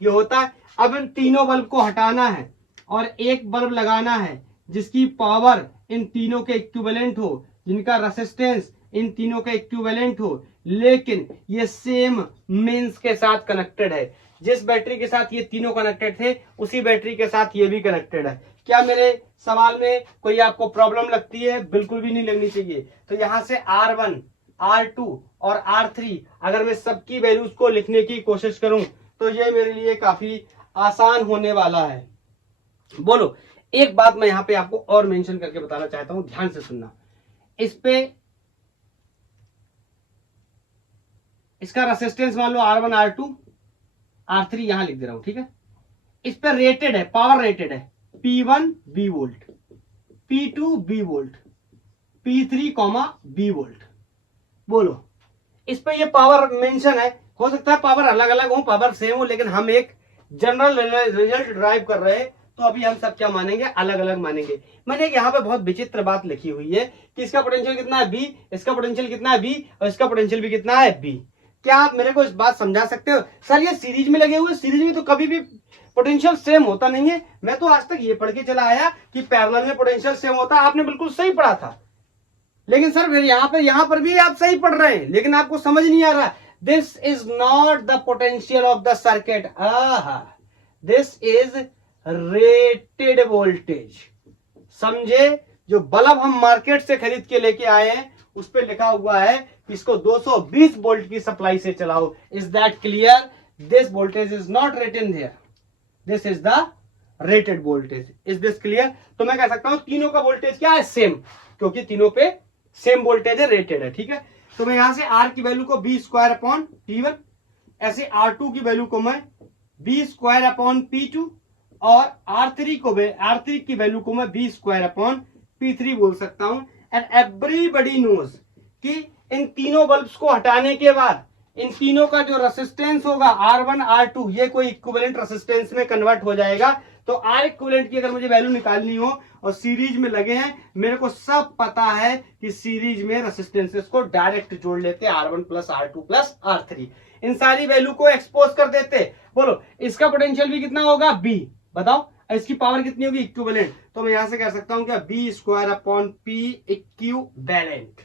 ये होता है। अब इन तीनों बल्ब को हटाना है और एक बल्ब लगाना है जिसकी पावर इन तीनों के इक्विवेलेंट हो, जिनका रेसिस्टेंस इन तीनों के इक्विवेलेंट हो, लेकिन ये सेम मींस के साथ कनेक्टेड है। जिस बैटरी के साथ ये तीनों कनेक्टेड थे उसी बैटरी के साथ ये भी कनेक्टेड है। क्या मेरे सवाल में कोई आपको प्रॉब्लम लगती है? बिल्कुल भी नहीं लगनी चाहिए। तो यहां से R1, R2 और R3 अगर मैं सबकी वैल्यूज को लिखने की कोशिश करूं तो ये मेरे लिए काफी आसान होने वाला है। बोलो, एक बात मैं यहां पे आपको और मेंशन करके बताना चाहता हूं, ध्यान से सुनना। इस पे इसका रेसिस्टेंस मान लो R1, R2, R3 यहां लिख दे रहा हूं, ठीक है। इस पर रेटेड है, पावर रेटेड है P1 B volt, P2 B volt, P3 B volt. बोलो, इस पे ये पावर मेंशन है। हो सकता है पावर अलग अलग हो, पावर सेम हो, लेकिन हम एक जनरल रिजल्ट ड्राइव कर रहे हैं, तो अभी हम सब क्या मानेंगे? अलग अलग मानेंगे। मैंने यहाँ पे बहुत विचित्र बात लिखी हुई है कि इसका पोटेंशियल कितना है B, इसका पोटेंशियल कितना है B, और इसका पोटेंशियल भी कितना है B। क्या आप मेरे को इस बात समझा सकते हो? सर ये सीरीज में लगे हुए, सीरीज में तो कभी भी पोटेंशियल सेम होता नहीं है। मैं तो आज तक ये पढ़ के चला आया कि पैरेलल में पोटेंशियल सेम होता है। आपने बिल्कुल सही पढ़ा था, लेकिन सर फिर यहाँ पर भी आप सही पढ़ रहे हैं, लेकिन आपको समझ नहीं आ रहा। This is not the potential of the circuit, this is rated voltage. समझे? जो बल्ब हम मार्केट से खरीद के लेके आए हैं उस पर लिखा हुआ है कि इसको 220 वोल्ट की सप्लाई से चलाओ। Is that clear? This voltage is not written here, this is the rated voltage. Is this clear? तो मैं कह सकता हूं तीनों का वोल्टेज क्या है? सेम, क्योंकि तीनों पे सेम वोल्टेज है, रेटेड है, ठीक है। तो मैं यहां से R की वैल्यू को बी स्क्वायर अपॉन P1, ऐसे R2 की वैल्यू को मैं बी स्क्वायर अपॉन P2, और R3 की वैल्यू को मैं बी स्क्वायर अपॉन P3 बोल सकता हूं। एंड एवरीबडी नोज कि इन तीनों बल्ब्स को हटाने के बाद इन तीनों का जो रेसिस्टेंस होगा R1, R2, ये कोई इक्विवेलेंट रेसिस्टेंस में कन्वर्ट हो जाएगा। तो R इक्विवेलेंट की अगर मुझे वैल्यू निकालनी हो और सीरीज में लगे हैं, मेरे को सब पता है कि सीरीज में रेसिस्टेंसेस को डायरेक्ट जोड़ लेते R1 plus R2 plus R3, इन सारी वैल्यू को एक्सपोज कर देते। बोलो, इसका पोटेंशियल भी कितना होगा? B। बताओ इसकी पावर कितनी होगी? इक्विवेलेंट। तो मैं यहां से कह सकता हूं क्या? B square upon P equivalent.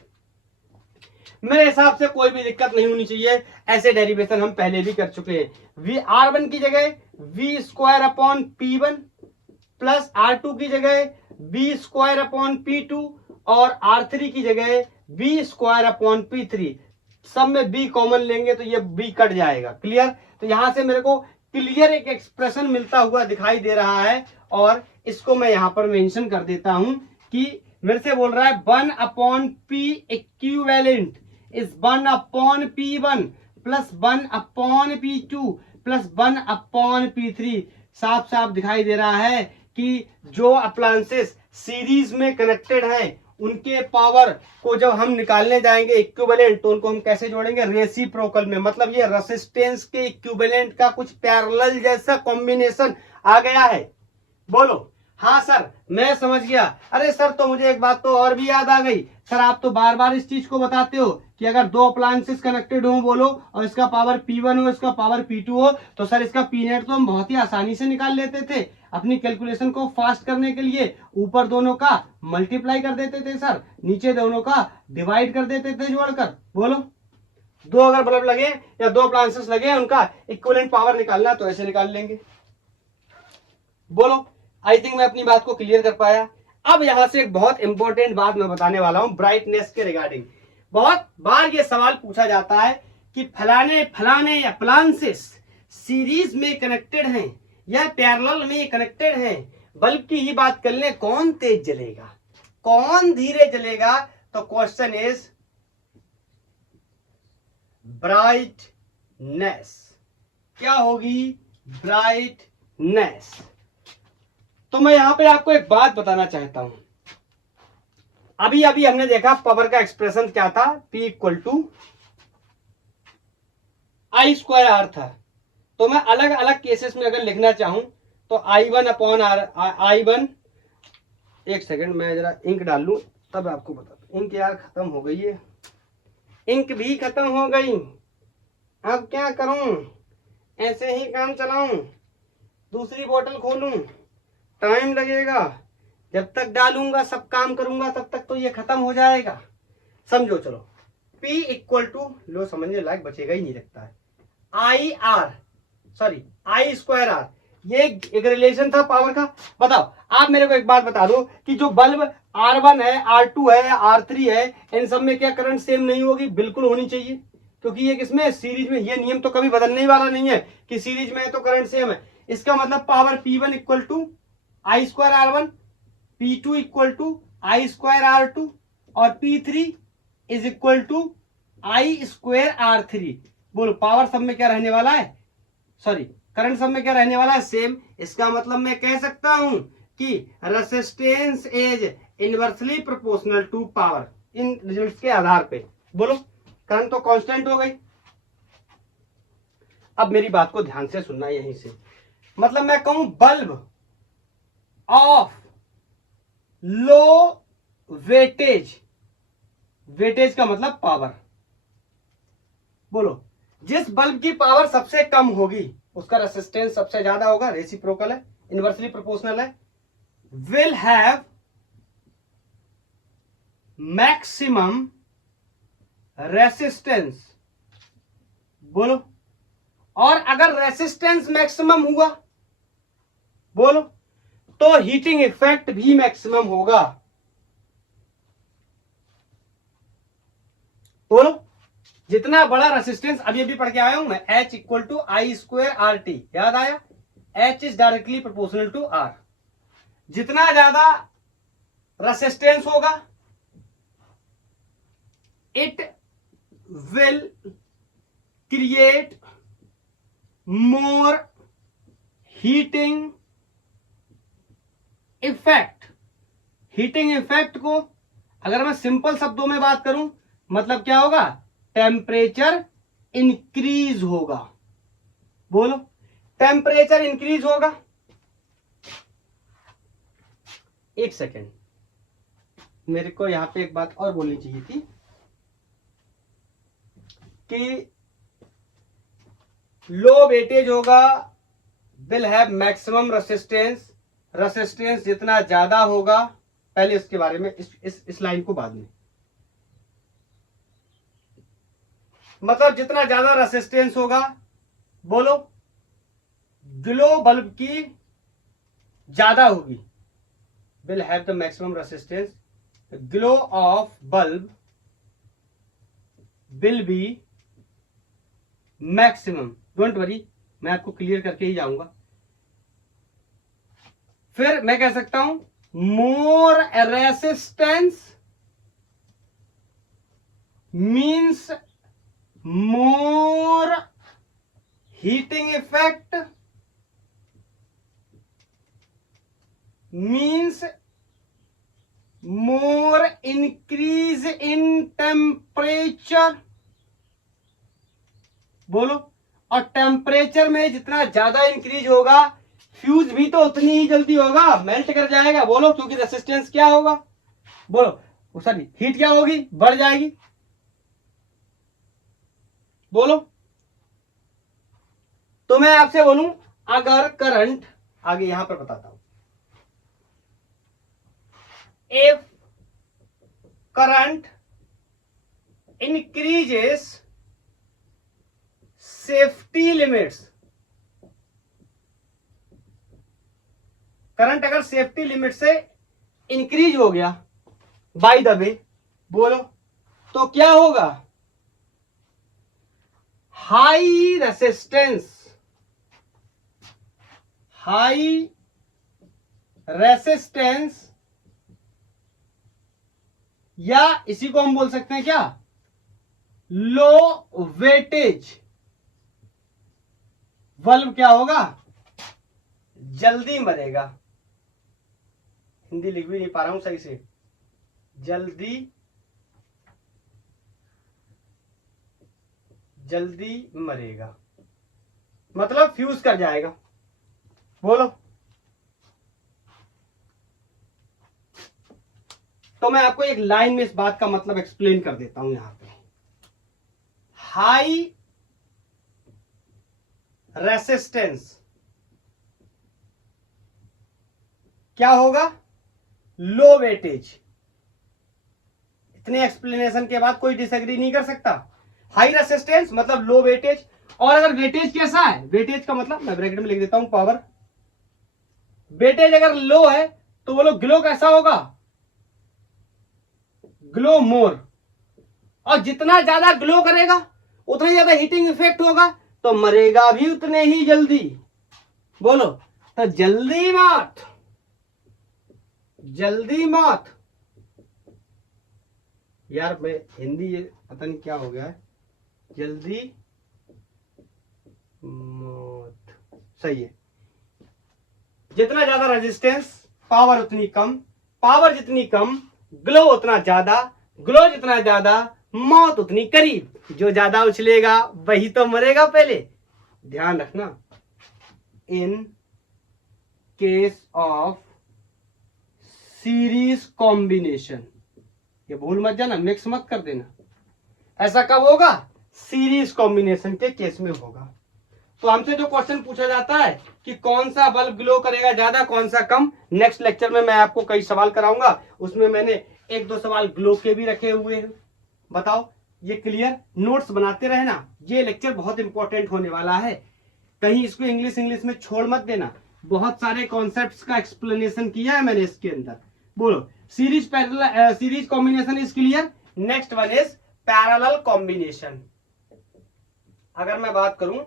मेरे हिसाब से कोई भी दिक्कत नहीं होनी चाहिए, ऐसे डेरिवेशन हम पहले भी कर चुके हैं। R1 की जगह V square upon P1 plus R2 की जगह B स्क्वायर अपॉन P2 और R3 की जगह B स्क्वायर अपॉन P3। सब में B कॉमन लेंगे तो ये B कट जाएगा। क्लियर? तो यहां से मेरे को क्लियर एक एक्सप्रेशन मिलता हुआ दिखाई दे रहा है, और इसको मैं यहां पर मेंशन कर देता हूं कि मेरे से बोल रहा है 1 upon P equivalent is 1 upon P1 plus 1 upon P2 plus 1 upon P3। साफ साफ दिखाई दे रहा है कि जो अप्लायंसेस सीरीज में कनेक्टेड हैं उनके पावर को जब हम निकालने जाएंगे इक्विवेलेंट, तो उनको हम कैसे जोड़ेंगे? रेसिप्रोकल में। मतलब ये रेसिस्टेंस के इक्विवेलेंट का कुछ पैरेलल जैसा कॉम्बिनेशन आ गया है। बोलो हाँ सर मैं समझ गया। अरे सर तो मुझे एक बात तो और भी याद आ गई, सर आप तो बार बार इस चीज को बताते हो कि अगर दो अप्लायंसेस कनेक्टेड हो बोलो और इसका पावर P1 हो इसका पावर P2 हो तो सर इसका P नेट तो हम बहुत ही आसानी से निकाल लेते थे अपनी कैलकुलेशन को फास्ट करने के लिए। ऊपर दोनों का मल्टीप्लाई कर देते थे सर, नीचे दोनों का डिवाइड कर देते थे जोड़कर। बोलो दो अगर बल्ब लगे या दो अप्लायंसेस लगे उनका इक्विवेलेंट पावर निकालना तो ऐसे निकाल लेंगे। बोलो आई थिंक मैं अपनी बात को क्लियर कर पाया। अब यहां से एक बहुत इंपॉर्टेंट बात मैं बताने वाला हूं ब्राइटनेस के रिगार्डिंग। बहुत बार ये सवाल पूछा जाता है कि फलाने फलाने अप्लायंसेस सीरीज में कनेक्टेड हैं या पैरेलल में कनेक्टेड हैं, बल्ब की ही बात कर लें, कौन तेज जलेगा कौन धीरे जलेगा? तो क्वेश्चन इज ब्राइटनेस। क्या होगी? ब्राइटनेस। तो मैं यहां पे आपको एक बात बताना चाहता हूं। अभी अभी हमने देखा पावर का एक्सप्रेशन क्या था, P equal to I square R था। तो मैं अलग अलग केसेस में अगर लिखना चाहूं तो I1 अपॉन आर I1, एक सेकंड मैं जरा इंक डाल लूं तब आपको बता। इंक यार खत्म हो गई है, इंक भी खत्म हो गई, अब क्या करूं? ऐसे ही काम चलाऊं, दूसरी बोतल खोलूं, टाइम लगेगा। जब तक डालूंगा सब काम करूंगा तब तक तो ये खत्म हो जाएगा। समझो चलो P इक्वल टू, लो समझने लायक बचेगा ही नहीं लगता है, आई स्क्वायर आर। ये एक रिलेशन था पावर का। बताओ आप मेरे को एक बात बता दो कि जो बल्ब R1 है, R2 है, R3 है, इन सब में क्या करंट सेम नहीं होगी? बिल्कुल होनी चाहिए, क्योंकि ये किसमें? सीरीज में। ये नियम तो कभी बदलने वाला नहीं है कि सीरीज में है तो करंट सेम है। इसका मतलब power P1 equal to I square R1, P2 equal to I square R2 और P3 is equal to I square R3। बोलो पावर सब में क्या रहने वाला है? सॉरी, करंट सब में क्या रहने वाला है? सेम। इसका मतलब मैं कह सकता हूं कि resistance is inversely proportional to power. इन रिजल्ट्स के आधार पे बोलो करंट तो कांस्टेंट हो गई। अब मेरी बात को ध्यान से सुनना यहीं से। मतलब मैं कहूं bulb of low weightage, weightage का मतलब पावर। बोलो जिस बल्ब की पावर सबसे कम होगी उसका रेसिस्टेंस सबसे ज्यादा होगा, रेसिप्रोकल है, इनवर्सली प्रोपोर्शनल है, विल हैव मैक्सिमम रेसिस्टेंस। बोलो और अगर रेसिस्टेंस मैक्सिमम हुआ बोलो तो हीटिंग इफेक्ट भी मैक्सिमम होगा। बोलो जितना बड़ा रेसिस्टेंस, अभी अभी पढ़ के आया हूं मैं, H equal to I square R T, याद आया? H is directly proportional to R। जितना ज्यादा रेसिस्टेंस होगा it will create more heating effect. Heating effect को अगर मैं सिंपल शब्दों में बात करूं मतलब क्या होगा? टेम्परेचर इंक्रीज होगा। बोलो टेम्परेचर इंक्रीज होगा। एक सेकेंड, मेरे को यहां पे एक बात और बोलनी चाहिए थी कि लो वेटेज होगा, will have maximum resistance. Resistance जितना ज्यादा होगा, पहले इसके बारे में, इस लाइन को बाद में, मतलब जितना ज्यादा रेसिस्टेंस होगा, बोलो ग्लो बल्ब की ज्यादा होगी, will have the maximum resistance, glow of bulb will be maximum. Don't worry, मैं आपको क्लियर करके ही जाऊंगा। फिर मैं कह सकता हूं more resistance means more heating effect means more increase in temperature. बोलो और टेम्परेचर में जितना ज्यादा इंक्रीज होगा फ्यूज भी तो उतनी ही जल्दी होगा, मेल्ट कर जाएगा। बोलो क्योंकि रेसिस्टेंस क्या होगा? बोलो सॉरी हीट क्या होगी, बढ़ जाएगी। बोलो, तो मैं आपसे बोलूं अगर करंट, आगे यहां पर बताता हूं, if current increases safety limits, current अगर सेफ्टी लिमिट से इंक्रीज हो गया बाय द वे, बोलो तो क्या होगा, हाई रेसिस्टेंस, हाई रेसिस्टेंस, या इसी को हम बोल सकते हैं क्या, लो वेटेज बल्ब क्या होगा, जल्दी मरेगा। हिंदी लिख भी नहीं पा रहा हूं सही से, जल्दी मरेगा मतलब फ्यूज कर जाएगा। बोलो, तो मैं आपको एक लाइन में इस बात का मतलब एक्सप्लेन कर देता हूं। यहां पे हाई रेसिस्टेंस क्या होगा, लो वेटेज। इतने एक्सप्लेनेशन के बाद कोई डिसएग्री नहीं कर सकता। हाई रेसिस्टेंस मतलब लो वेटेज, और अगर वेटेज कैसा है, वेटेज का मतलब मैं ब्रैकेट में लिख देता हूं पावर, वेटेज अगर लो है तो बोलो ग्लो कैसा होगा, ग्लो मोर। और जितना ज्यादा ग्लो करेगा उतना ज्यादा हीटिंग इफेक्ट होगा तो मरेगा भी उतने ही जल्दी। बोलो, तो जल्दी मौत, जल्दी मौत। यार मैं हिंदी ये पता नहीं क्या हो गया है, जल्दी मौत सही है। जितना ज्यादा रेजिस्टेंस पावर उतनी कम, पावर जितनी कम ग्लो उतना ज्यादा, ग्लो जितना ज्यादा मौत उतनी करीब। जो ज्यादा उछलेगा वही तो मरेगा पहले। ध्यान रखना, इन केस ऑफ सीरीज कॉम्बिनेशन, ये भूल मत जाना, मिक्स मत कर देना। ऐसा कब होगा, सीरीज कॉम्बिनेशन के केस में होगा। तो हमसे जो क्वेश्चन पूछा जाता है कि कौन सा बल्ब ग्लो करेगा ज्यादा, कौन सा कम, नेक्स्ट लेक्चर में मैं आपको कई सवाल कराऊंगा। उसमें मैंने एक दो सवाल ग्लो के भी रखे हुए हैं। बताओ, ये क्लियर, नोट्स बनाते रहना। ये लेक्चर बहुत इंपॉर्टेंट होने वाला है, कहीं इसको इंग्लिश में छोड़ मत देना। बहुत सारे कॉन्सेप्ट्स का एक्सप्लेनेशन किया है मैंने इसके अंदर। बोलो, series combination is clear. Next one is parallel combination. अगर मैं बात करूं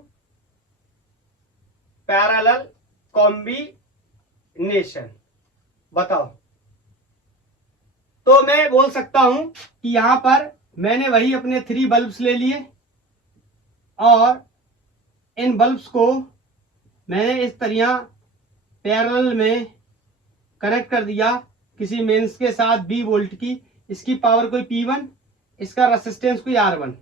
पैरेलल कॉम्बिनेशन, बताओ, तो मैं बोल सकता हूं कि यहां पर मैंने वही अपने 3 बल्ब्स ले लिए और इन बल्ब्स को मैंने इस तरह पैरेलल में कनेक्ट कर दिया किसी मेंस के साथ B वोल्ट की। इसकी पावर कोई P1, इसका रेसिस्टेंस कोई R1,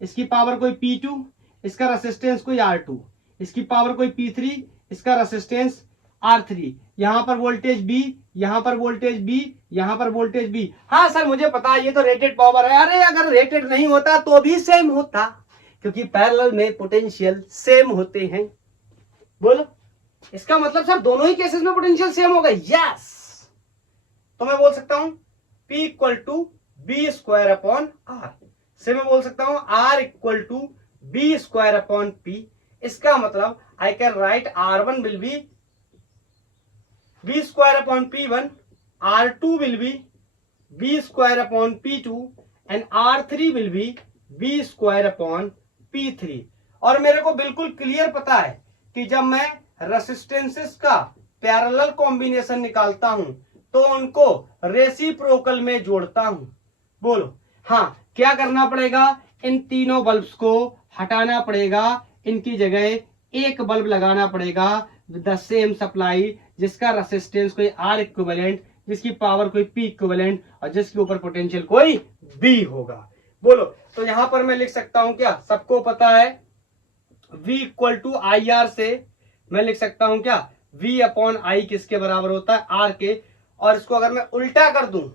इसकी पावर कोई P2, इसका रेसिस्टेंस कोई R2, इसकी पावर कोई P3, इसका रेसिस्टेंस R3। यहां पर वोल्टेज B, यहां पर वोल्टेज B, यहां पर वोल्टेज B। हाँ सर मुझे पता है ये तो रेटेड पावर है। अरे अगर रेटेड नहीं होता तो भी सेम होता, क्योंकि पैरेलल में पोटेंशियल सेम होते हैं। बोलो, इसका मतलब सर दोनों ही केसेस में पोटेंशियल सेम होगा। यस, तो मैं बोल सकता हूं P equal to B square upon R से मैं बोल सकता हूं R equal to B square upon P। इसका मतलब I can write R1 will be B square upon P1, R2 will be B square upon P2 and R3 will be B square upon P3। और मेरे को बिल्कुल clear पता है कि जब मैं रेसिस्टेंसेस का पैरेलल कॉम्बिनेशन निकालता हूं तो उनको रेसिप्रोकल में जोड़ता हूं। बोलो, हाँ क्या करना पड़ेगा, इन तीनों बल्ब्स को हटाना पड़ेगा, इनकी जगह एक बल्ब लगाना पड़ेगा विद द सेम सप्लाई, जिसका रेसिस्टेंस कोई R इक्विवेलेंट, जिसकी पावर कोई P इक्विवेलेंट और जिसके ऊपर पोटेंशियल कोई B होगा। बोलो, तो यहां पर मैं लिख सकता हूं क्या, सबको पता है V इक्वल टू IR से मैं लिख सकता हूं क्या, V अपॉन I किसके बराबर होता है, R के। और इसको अगर मैं उल्टा कर दूं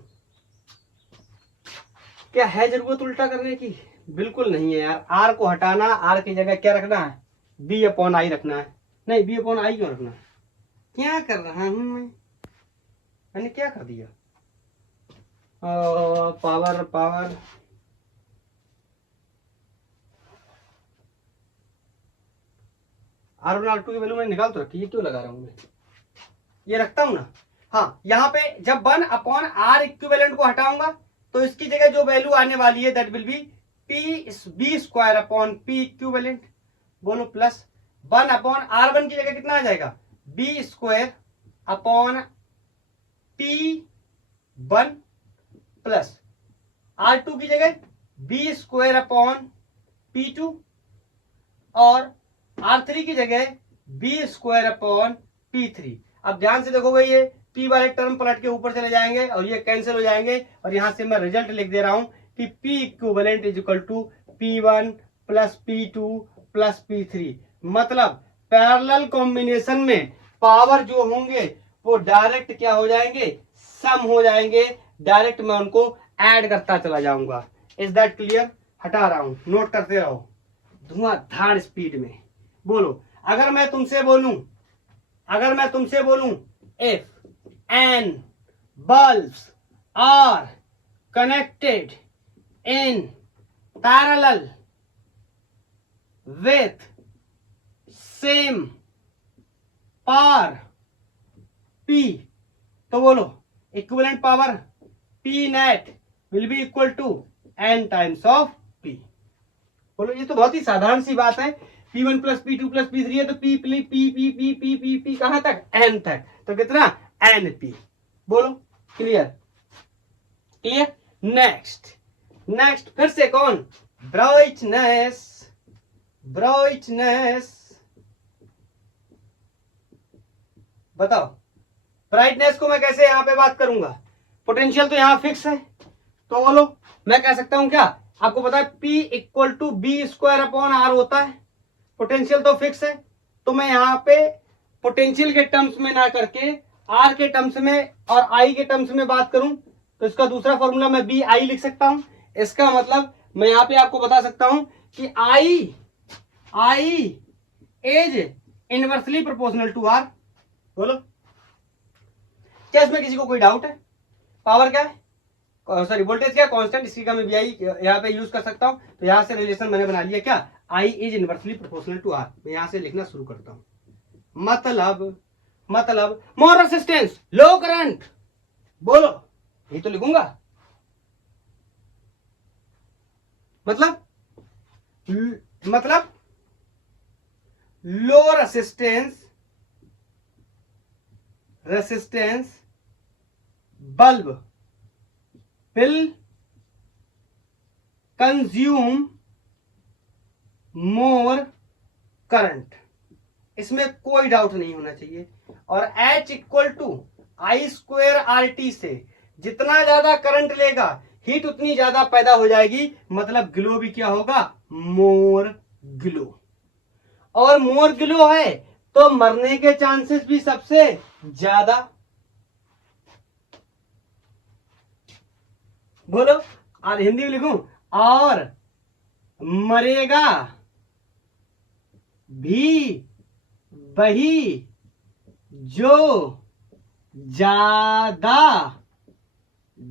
क्या है जरूरत उल्टा करने की? बिल्कुल नहीं है यार। आर को हटाना, आर की जगह क्या रखना है? बी अपॉन आई रखना है। नहीं, बी अपॉन आई क्यों रखना है? क्या कर रहा हूं मैंने क्या कर दिया? Power power R one R two की वैल्यू मैंने निकाल तो रखी, ये क्यों लगा रहा हूं मैं? ये रखता हूं ना। हाँ, यहाँ पे जब 1 अपॉन आर इक्विवेलेंट को हटाऊंगा तो इसकी जगह जो वैल्यू आने वाली है that will be P B square upon P equivalent. बोलो प्लस 1 अपॉन आर वन की जगह कितना आ जाएगा? B square upon P one plus R two की जगह B square upon P two और आर थ्री की जगह B square upon P three. अब ध्यान से देखोगे, ये पी वाले टर्म पलट के ऊपर चले जाएंगे और ये कैंसिल हो जाएंगे और यहां से मैं रिजल्ट लिख दे रहा हूं कि P equivalent is equal to P one plus P two plus P three. मतलब पैरेलल कॉम्बिनेशन में पावर जो होंगे वो डायरेक्ट क्या हो जाएंगे? सम हो जाएंगे। डायरेक्ट मैं उनको ऐड करता चला जाऊंगा। Is that clear? हटा रहा हूं, नोट करते रहो धुआंधार स्पीड में। बोलो, अगर मैं तुमसे बोलूं if N bulbs are connected in parallel with same power P, तो बोलो equivalent power P net will be equal to n times of P। बोलो, ये तो बहुत ही साधारण सी बात है। P1 plus P2 plus P3 है तो P P P P P P P P कहां तक? n तक। तो कितना? NP। बोलो क्लियर? क्लियर? नेक्स्ट फिर से कौन? ब्राइटनेस बताओ। ब्राइटनेस को मैं कैसे यहां पे बात करूंगा? पोटेंशियल तो यहां फिक्स है, तो बोलो मैं कह सकता हूं क्या? आपको पता है P equal to B square upon R होता है। पोटेंशियल तो फिक्स है, तो मैं यहां पे पोटेंशियल के टर्म्स में ना करके आर के टर्म्स में और आई के टर्म्स में बात करूं तो इसका दूसरा फॉर्मूला मैं बी आई लिख सकता हूं। इसका मतलब मैं यहां पे आपको बता सकता हूं कि I is inversely proportional to R. बोलो, क्या इसमें किसी को कोई डाउट है? पावर क्या है, सॉरी वोल्टेज क्या कांस्टेंट, इसकी का मैं भी आई यहाँ पे यूज कर सकता हूं। तो यहां से रिलेशन मैंने बना लिया क्या? I is inversely proportional to R. मैं यहां से लिखना शुरू करता हूं। मतलब मोर रेसिस्टेंस लो करंट। बोलो, ये तो लिखूंगा। मतलब low resistance bulb will consume more current. इसमें कोई डाउट नहीं होना चाहिए। और H equal to I square R T से जितना ज्यादा करंट लेगा हीट उतनी ज्यादा पैदा हो जाएगी। मतलब ग्लो भी क्या होगा? मोर ग्लो। और मोर ग्लो है तो मरने के चांसेस भी सबसे ज्यादा। बोलो, और हिंदी में लिखूं, और मरेगा भी वही जो ज्यादा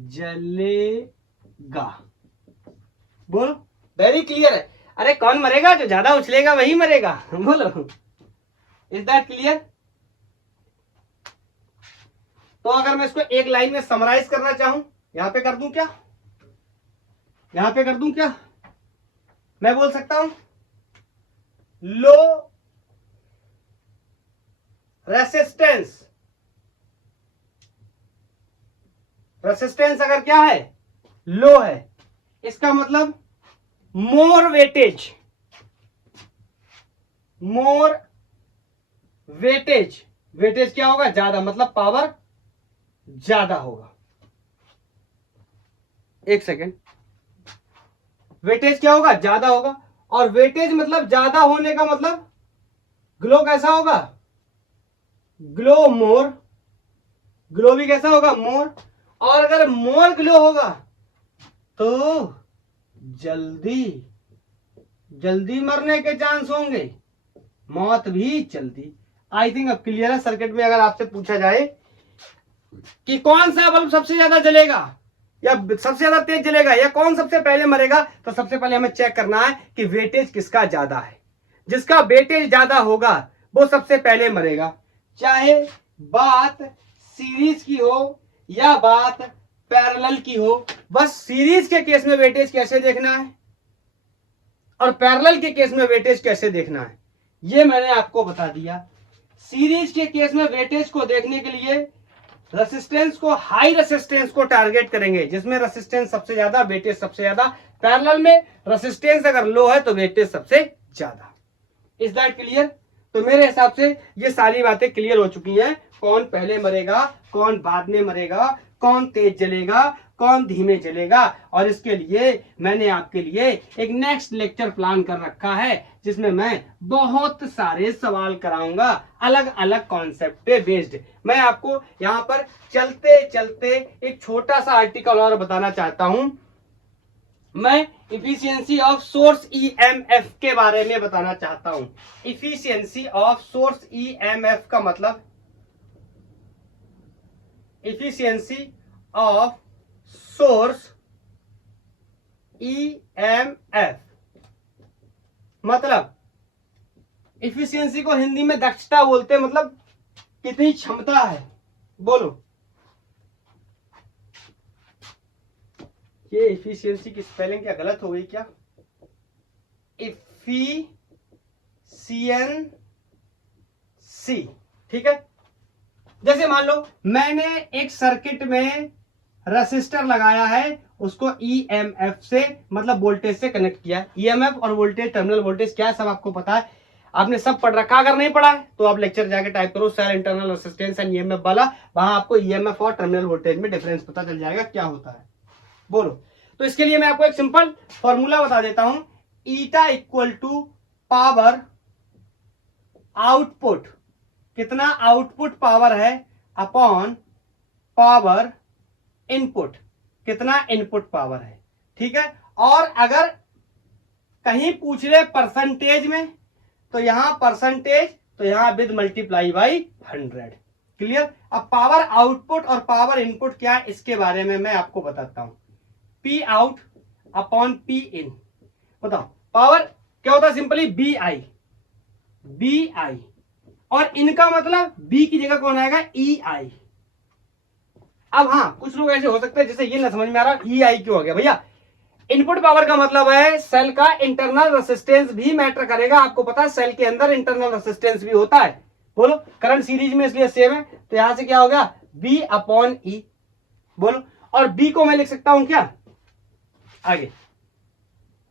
जलेगा। बोलो, वेरी क्लियर है। अरे कौन मरेगा? जो ज्यादा उछलेगा वही मरेगा। बोलो, इज दैट क्लियर? तो अगर मैं इसको एक लाइन में समराइज करना चाहूं, यहां पे कर दूं क्या? मैं बोल सकता हूं लो रेसिस्टेंस अगर क्या है? लो है, इसका मतलब मोर वेटेज क्या होगा? ज्यादा, मतलब पावर ज्यादा होगा। एक सेकेंड, वेटेज क्या होगा? ज्यादा होगा। और वेटेज मतलब ज्यादा होने का मतलब ग्लो कैसा होगा? ग्लो मोर। ग्लो भी कैसा होगा? मोर। और अगर मोर ग्लो होगा तो जल्दी जल्दी मरने के चांस होंगे, मौत भी जल्दी। आई थिंक अब क्लियर है। सर्किट में अगर आपसे पूछा जाए कि कौन सा बल्ब सबसे ज्यादा जलेगा या सबसे ज्यादा तेज जलेगा या कौन सबसे पहले मरेगा, तो सबसे पहले हमें चेक करना है कि वेटेज किसका ज्यादा है। जिसका वेटेज ज्यादा होगा वो सबसे पहले मरेगा, चाहे बात सीरीज की हो या बात पैरेलल की हो। बस सीरीज के केस में वेटेज कैसे देखना है और पैरेलल के केस में वेटेज कैसे देखना है, ये मैंने आपको बता दिया। सीरीज के केस में वेटेज को देखने के लिए रेसिस्टेंस को, हाई रेसिस्टेंस को टारगेट करेंगे, जिसमें रेसिस्टेंस सबसे ज्यादा, वेटेज सबसे ज्यादा। पैरेलल में रेसिस्टेंस अगर लो है तो वेटेज सबसे ज्यादा। Is that clear? तो मेरे हिसाब से ये सारी बातें क्लियर हो चुकी हैं। कौन पहले मरेगा, कौन बाद में मरेगा, कौन तेज जलेगा, कौन धीमे जलेगा। और इसके लिए मैंने आपके लिए एक नेक्स्ट लेक्चर प्लान कर रखा है, जिसमें मैं बहुत सारे सवाल कराऊंगा अलग अलग कॉन्सेप्ट पे बेस्ड। मैं आपको यहाँ पर चलते चलते एक छोटा सा आर्टिकल और बताना चाहता हूं। मैं इफिशियंसी ऑफ सोर्स ईएमएफ के बारे में बताना चाहता हूं। इफिशियंसी ऑफ सोर्स ईएमएफ का मतलब, इफिशियंसी ऑफ सोर्स ईएमएफ मतलब, इफिशियंसी को हिंदी में दक्षता बोलते हैं, मतलब कितनी क्षमता है। बोलो, ये इफिशियंसी की स्पेलिंग क्या गलत हो गई क्या? इफिशियंसी, ठीक है। जैसे मान लो मैंने एक सर्किट में रेसिस्टर लगाया है, उसको ईएमएफ से मतलब वोल्टेज से कनेक्ट किया। ईएमएफ और वोल्टेज, टर्मिनल वोल्टेज क्या है सब आपको पता है, आपने सब पढ़ रखा। अगर नहीं पढ़ा है तो आप लेक्चर जाके टाइप करो cell internal resistance and EMF वाला, वहां आपको ईएमएफ और टर्मिनल वोल्टेज में डिफरेंस पता चल जाएगा क्या होता है। बोलो, तो इसके लिए मैं आपको एक सिंपल फॉर्मूला बता देता हूं। ईटा इक्वल टू पावर आउटपुट, कितना आउटपुट पावर है, अपॉन पावर इनपुट, कितना इनपुट पावर है, ठीक है। और अगर कहीं पूछ ले परसेंटेज में, तो यहां परसेंटेज, तो यहां विद मल्टीप्लाई बाई 100। क्लियर? अब पावर आउटपुट और पावर इनपुट क्या है, इसके बारे में मैं आपको बताता हूं। P out upon P in, बताओ पावर क्या होता है, simply B I, B I, और इनका मतलब बी की जगह कौन आएगा, ई आई। अब हाँ, कुछ लोग ऐसे हो सकते हैं जिसे ये ना समझ में आ रहा ई आई क्यों हो गया भैया। इनपुट पावर का मतलब है सेल का इंटरनल रेसिस्टेंस भी मैटर करेगा। आपको पता है सेल के अंदर इंटरनल रेसिस्टेंस भी होता है। बोलो, करंट सीरीज में इसलिए सेम है, तो यहां से क्या हो गया, बी अपॉन ई। बोलो, और बी को मैं लिख सकता हूं क्या, आगे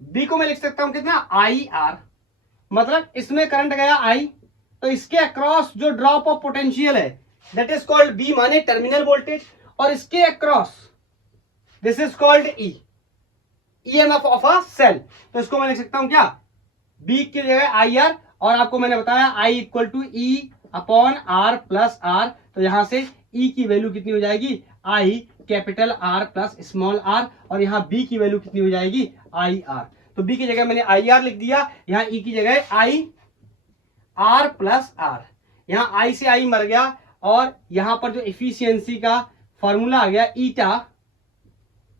बी को मैं लिख सकता हूं कितना, आई आर, मतलब इसमें करंट गया आई, तो इसके अक्रॉस जो ड्रॉप ऑफ पोटेंशियल है दैट इज कॉल्ड बी, माने टर्मिनल वोल्टेज, और इसके across this is called E, EMF of a cell. तो इसको मैं लिख सकता हूं क्या, बी की जगह आई आर, और आपको मैंने बताया I equal to E upon R plus R. तो यहां से ई की वैल्यू कितनी हो जाएगी, I capital R plus small R, और यहां बी की वैल्यू कितनी हो जाएगी, आई आर। तो बी की जगह मैंने आई आर लिख दिया, यहां ई की जगह आई आर प्लस आर, यहां आई से आई मर गया, और यहां पर जो इफिशियंसी का फॉर्मूला आ गया eta,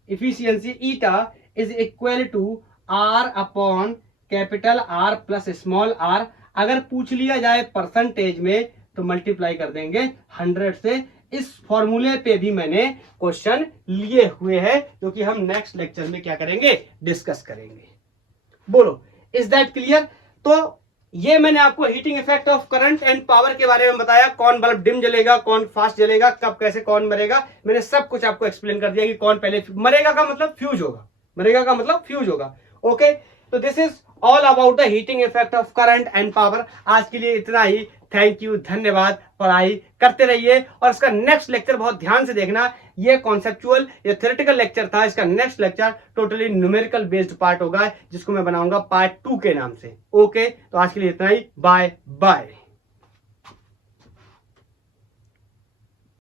efficiency eta is equal to R upon capital R plus small R. अगर पूछ लिया जाए परसेंटेज में तो मल्टीप्लाई कर देंगे 100 से। इस फॉर्मूले पे भी मैंने क्वेश्चन लिए हुए हैं, जो कि हम नेक्स्ट लेक्चर में क्या करेंगे, डिस्कस करेंगे। बोलो, इज दैट क्लियर? तो ये मैंने आपको heating effect of current and power के बारे में बताया, कौन बल्ब डिम जलेगा, कौन फास्ट जलेगा, कब कैसे कौन मरेगा, मैंने सब कुछ आपको एक्सप्लेन कर दिया कि कौन पहले मरेगा का मतलब फ्यूज होगा, मरेगा का मतलब फ्यूज होगा। ओके, तो this is all about the heating effect of current and power. आज के लिए इतना ही। थैंक यू, धन्यवाद। पढ़ाई करते रहिए, और इसका नेक्स्ट लेक्चर बहुत ध्यान से देखना। ये कॉन्सेप्चुअल, ये थ्योरेटिकल लेक्चर था, इसका next lecture totally numerical based part होगा, जिसको मैं बनाऊंगा पार्ट 2 के नाम से। ओके, तो आज के लिए इतना ही। Bye bye.